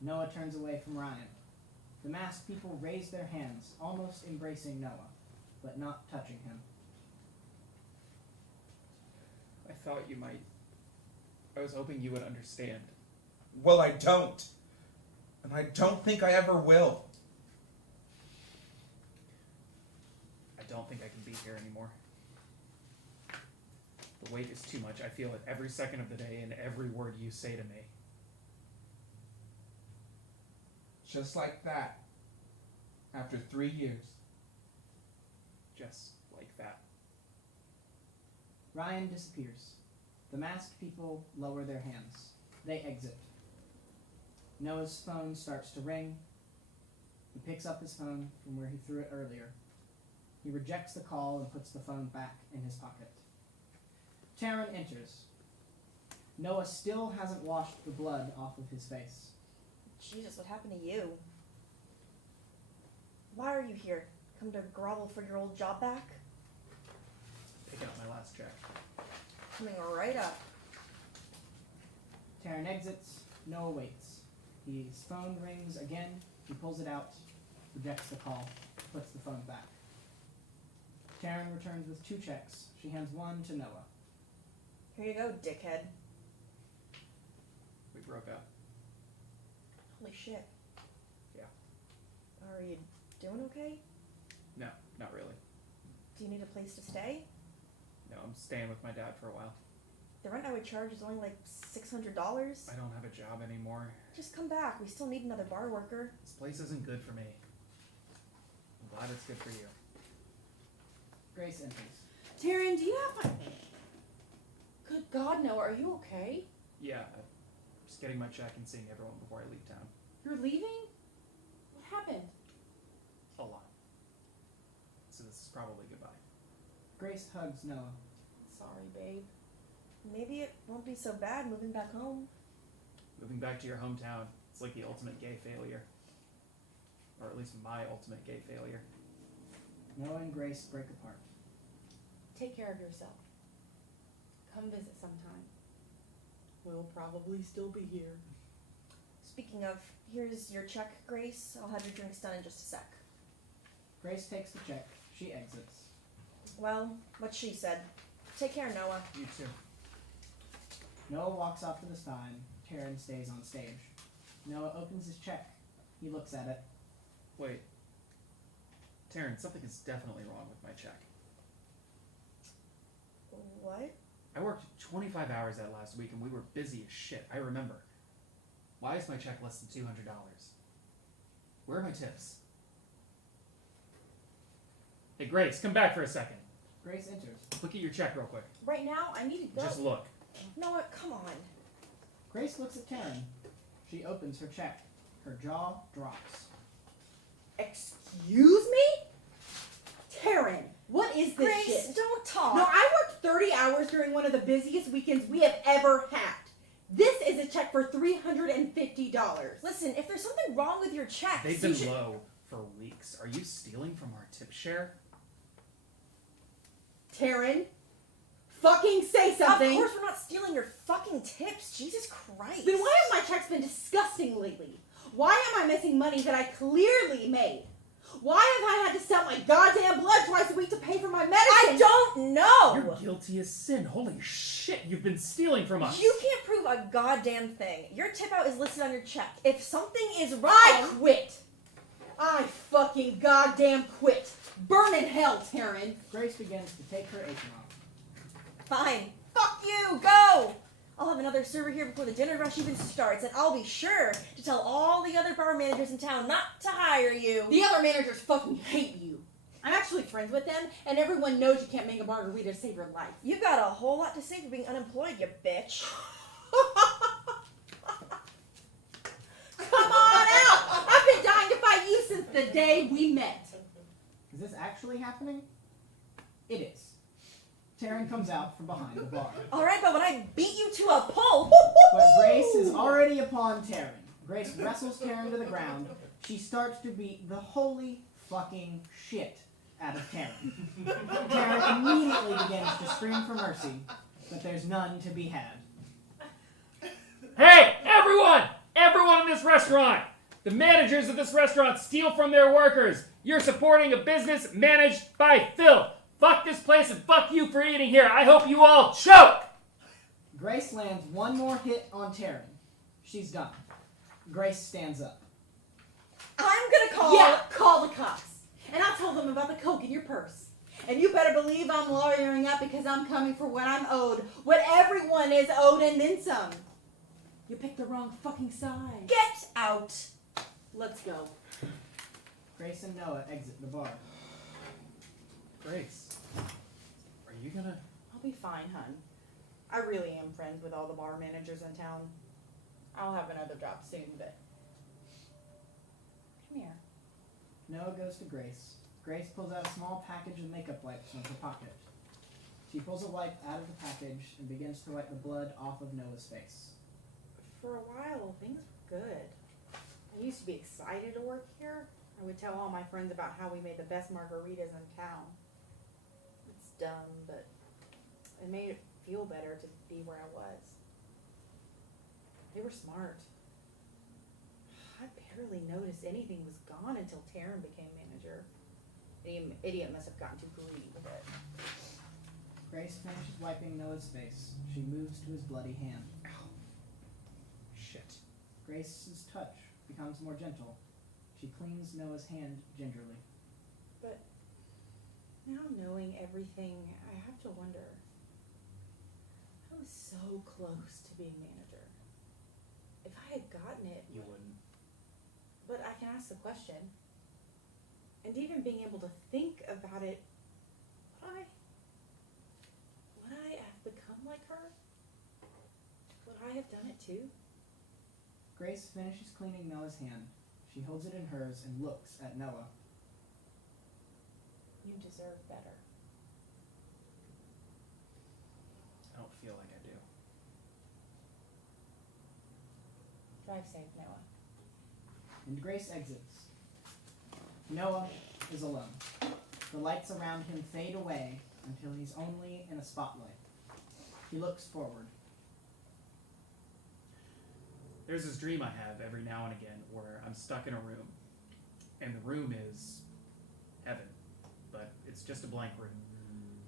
Noah turns away from Ryan. The masked people raise their hands, almost embracing Noah, but not touching him. I thought you might. I was hoping you would understand. Well, I don't. And I don't think I ever will. I don't think I can be here anymore. The weight is too much. I feel it every second of the day in every word you say to me. Just like that. After 3 years. Just like that. Ryan disappears. The masked people lower their hands. They exit. Noah's phone starts to ring. He picks up his phone from where he threw it earlier. He rejects the call and puts the phone back in his pocket. Taryn enters. Noah still hasn't washed the blood off of his face. Jesus, what happened to you? Why are you here? Come to grovel for your old job back? Picking up my last check. Coming right up. Taryn exits. Noah waits. His phone rings again. He pulls it out, rejects the call. puts the phone back. Taryn returns with 2 checks. She hands one to Noah. Here you go, dickhead. We broke up. Holy shit. Yeah. Are you doing okay? No, not really. Do you need a place to stay? No, I'm staying with my dad for a while. The rent I would charge is only like $600. I don't have a job anymore. Just come back. We still need another bar worker. This place isn't good for me. I'm glad it's good for you. Grace enters. Taryn, do you have my... Good God, no. Are you okay? Yeah, I'm just getting my check and seeing everyone before I leave town. You're leaving? What happened? A lot. So this is probably goodbye. Grace hugs Noah. Sorry, babe. Maybe it won't be so bad moving back home. Moving back to your hometown, it's like the ultimate gay failure. Or at least my ultimate gay failure. Noah and Grace break apart. Take care of yourself. Come visit sometime. We'll probably still be here. Speaking of, here's your check, Grace. I'll have your drinks done in just a sec. Grace takes the check. She exits. Well, what she said. Take care, Noah. You too. Noah walks off to the side. Taryn stays on stage. Noah opens his check. He looks at it. Wait. Taryn, something is definitely wrong with my check. What? I worked 25 hours that last week and we were busy as shit. I remember. Why is my check less than $200? Where are my tips? Hey, Grace, come back for a second. Grace enters. Look at your check real quick. Right now, I need to go. Just look. Noah, come on. Grace looks at Taryn. She opens her check. Her jaw drops. Excuse me? Taryn, what is this Grace, shit? don't talk. No, I worked 30 hours during one of the busiest weekends we have ever had. This is a check for $350. Listen, if there's something wrong with your checks, They've you been should... low for weeks. Are you stealing from our tip share? Taryn, fucking say something. Of course we're not stealing your fucking tips. Jesus Christ. Then why have my checks been disgusting lately? Why am I missing money that I clearly made? Why have I had to sell my goddamn blood twice a week to pay for my medicine? I don't know. You're guilty as sin. Holy shit, you've been stealing from us. You can't prove a goddamn thing. Your tip out is listed on your check. If something is wrong... I quit. I fucking goddamn quit. Burn in hell, Taryn. Grace begins to take her apron off. Fine. Fuck you. Go. I'll have another server here before the dinner rush even starts, and I'll be sure to tell all the other bar managers in town not to hire you. The other managers fucking hate you. I'm actually friends with them, and everyone knows you can't make a margarita to save your life. You've got a whole lot to say for being unemployed, you bitch. Come on out! I've been dying to fight you since the day we met. Is this actually happening? It is. Taryn comes out from behind the bar. All right, but when I beat you to a pulp... But Grace is already upon Taryn. Grace wrestles Taryn to the ground. She starts to beat the holy fucking shit out of Taryn. Taryn immediately begins to scream for mercy, but there's none to be had. Hey, everyone! Everyone in this restaurant! The managers of this restaurant steal from their workers. You're supporting a business managed by filth. Fuck this place and fuck you for eating here. I hope you all choke! Grace lands one more hit on Taryn. She's done. Grace stands up. I'm gonna call... Yeah, call the cops. And I'll tell them about the coke in your purse. And you better believe I'm lawyering up because I'm coming for what I'm owed. What everyone is owed and then some. You picked the wrong fucking side. Get out. Let's go. Grace and Noah exit the bar. Grace, are you gonna... I'll be fine, hun. I really am friends with all the bar managers in town. I'll have another job soon, but... Come here. Noah goes to Grace. Grace pulls out a small package of makeup wipes from her pocket. She pulls a wipe out of the package and begins to wipe the blood off of Noah's face. For a while, things were good. I used to be excited to work here. I would tell all my friends about how we made the best margaritas in town. It's dumb, but it made it feel better to be where I was. They were smart. I barely noticed anything was gone until Taryn became manager. The idiot must have gotten too greedy with it. Grace finishes wiping Noah's face. She moves to his bloody hand. Shit. Grace's touch becomes more gentle. She cleans Noah's hand gingerly. But now knowing everything, I have to wonder. I was so close to being manager. If I had gotten it, You wouldn't. but I can ask the question. And even being able to think about it, would I have become like her? Would I have done it too? Grace finishes cleaning Noah's hand. She holds it in hers and looks at Noah. You deserve better. I don't feel like I do. Drive safe, Noah. And Grace exits. Noah is alone. The lights around him fade away until he's only in a spotlight. He looks forward. There's this dream I have every now and again where I'm stuck in a room, and the room is heaven, but it's just a blank room.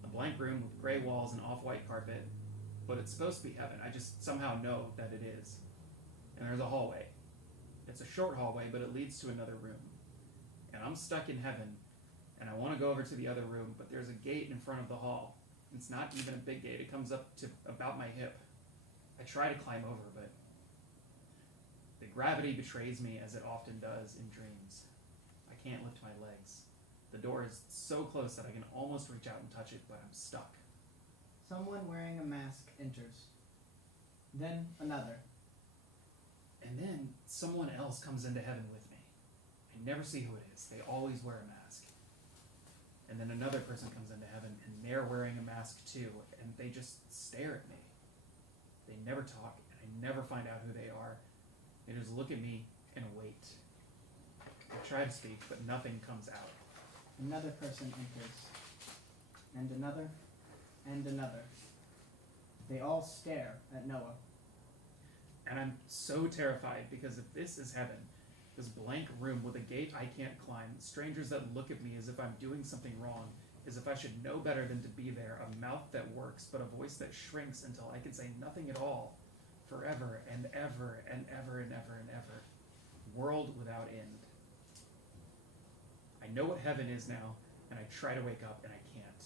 A blank room with gray walls and off-white carpet, but it's supposed to be heaven. I just somehow know that it is. And there's a hallway. It's a short hallway, but it leads to another room. And I'm stuck in heaven, and I want to go over to the other room, but there's a gate in front of the hall. It's not even a big gate. It comes up to about my hip. I try to climb over, but the gravity betrays me as it often does in dreams. I can't lift my legs. The door is so close that I can almost reach out and touch it, but I'm stuck. Someone wearing a mask enters. Then another. And then someone else comes into heaven with me. I never see who it is. They always wear a mask. And then another person comes into heaven, and they're wearing a mask too, and they just stare at me. They never talk, and I never find out who they are. They just look at me and wait. I try to speak, but nothing comes out. Another person enters. And another. And another. They all stare at Noah. And I'm so terrified because if this is heaven, this blank room with a gate I can't climb, strangers that look at me as if I'm doing something wrong, as if I should know better than to be there, a mouth that works, but a voice that shrinks until I can say nothing at all, forever and ever and ever and ever and ever. World without end. I know what heaven is now, and I try to wake up, and I can't.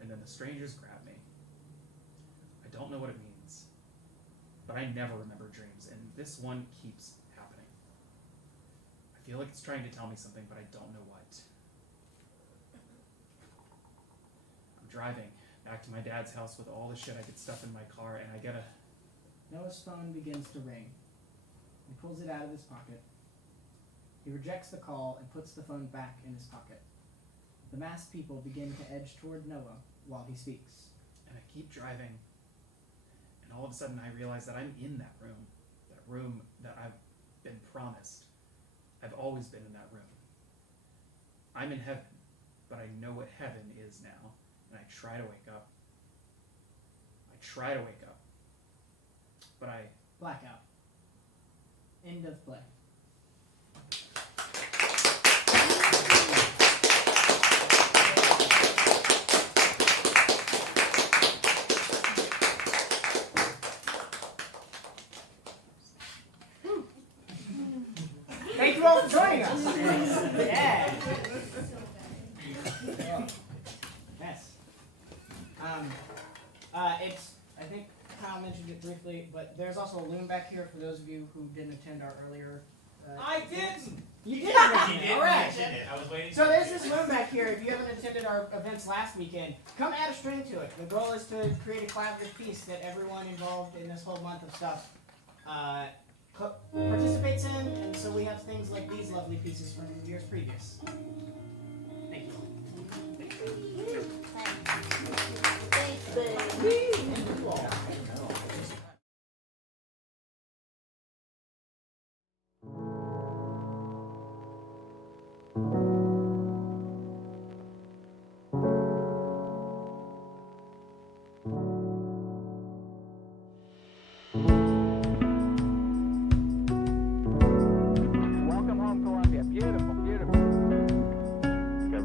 And then the strangers grab me. I don't know what it means, but I never remember dreams, and this one keeps happening. I feel like it's trying to tell me something, but I don't know what. I'm driving back to my dad's house with all the shit I could stuff in my car, and I get a... Noah's phone begins to ring. He pulls it out of his pocket. He rejects the call and puts the phone back in his pocket. The masked people begin to edge toward Noah while he speaks. And I keep driving, and all of a sudden I realize that I'm in that room that I've been promised. I've always been in that room. I'm in heaven, but I know what heaven is now, and I try to wake up. But I... Blackout. End of play. Thank you all for joining us. Yeah. Yes. It's, I think Kyle mentioned it briefly, but there's also a loom back here for those of you who didn't attend our earlier. I didn't! You did mention He it. did All right. mention it. I was waiting. So there's this loom back here. If you haven't attended our events last weekend, come add a string to it. The goal is to create a collaborative piece that everyone involved in this whole month of stuff participates in, and so we have things like these lovely pieces from years previous. Thank you. Thanks.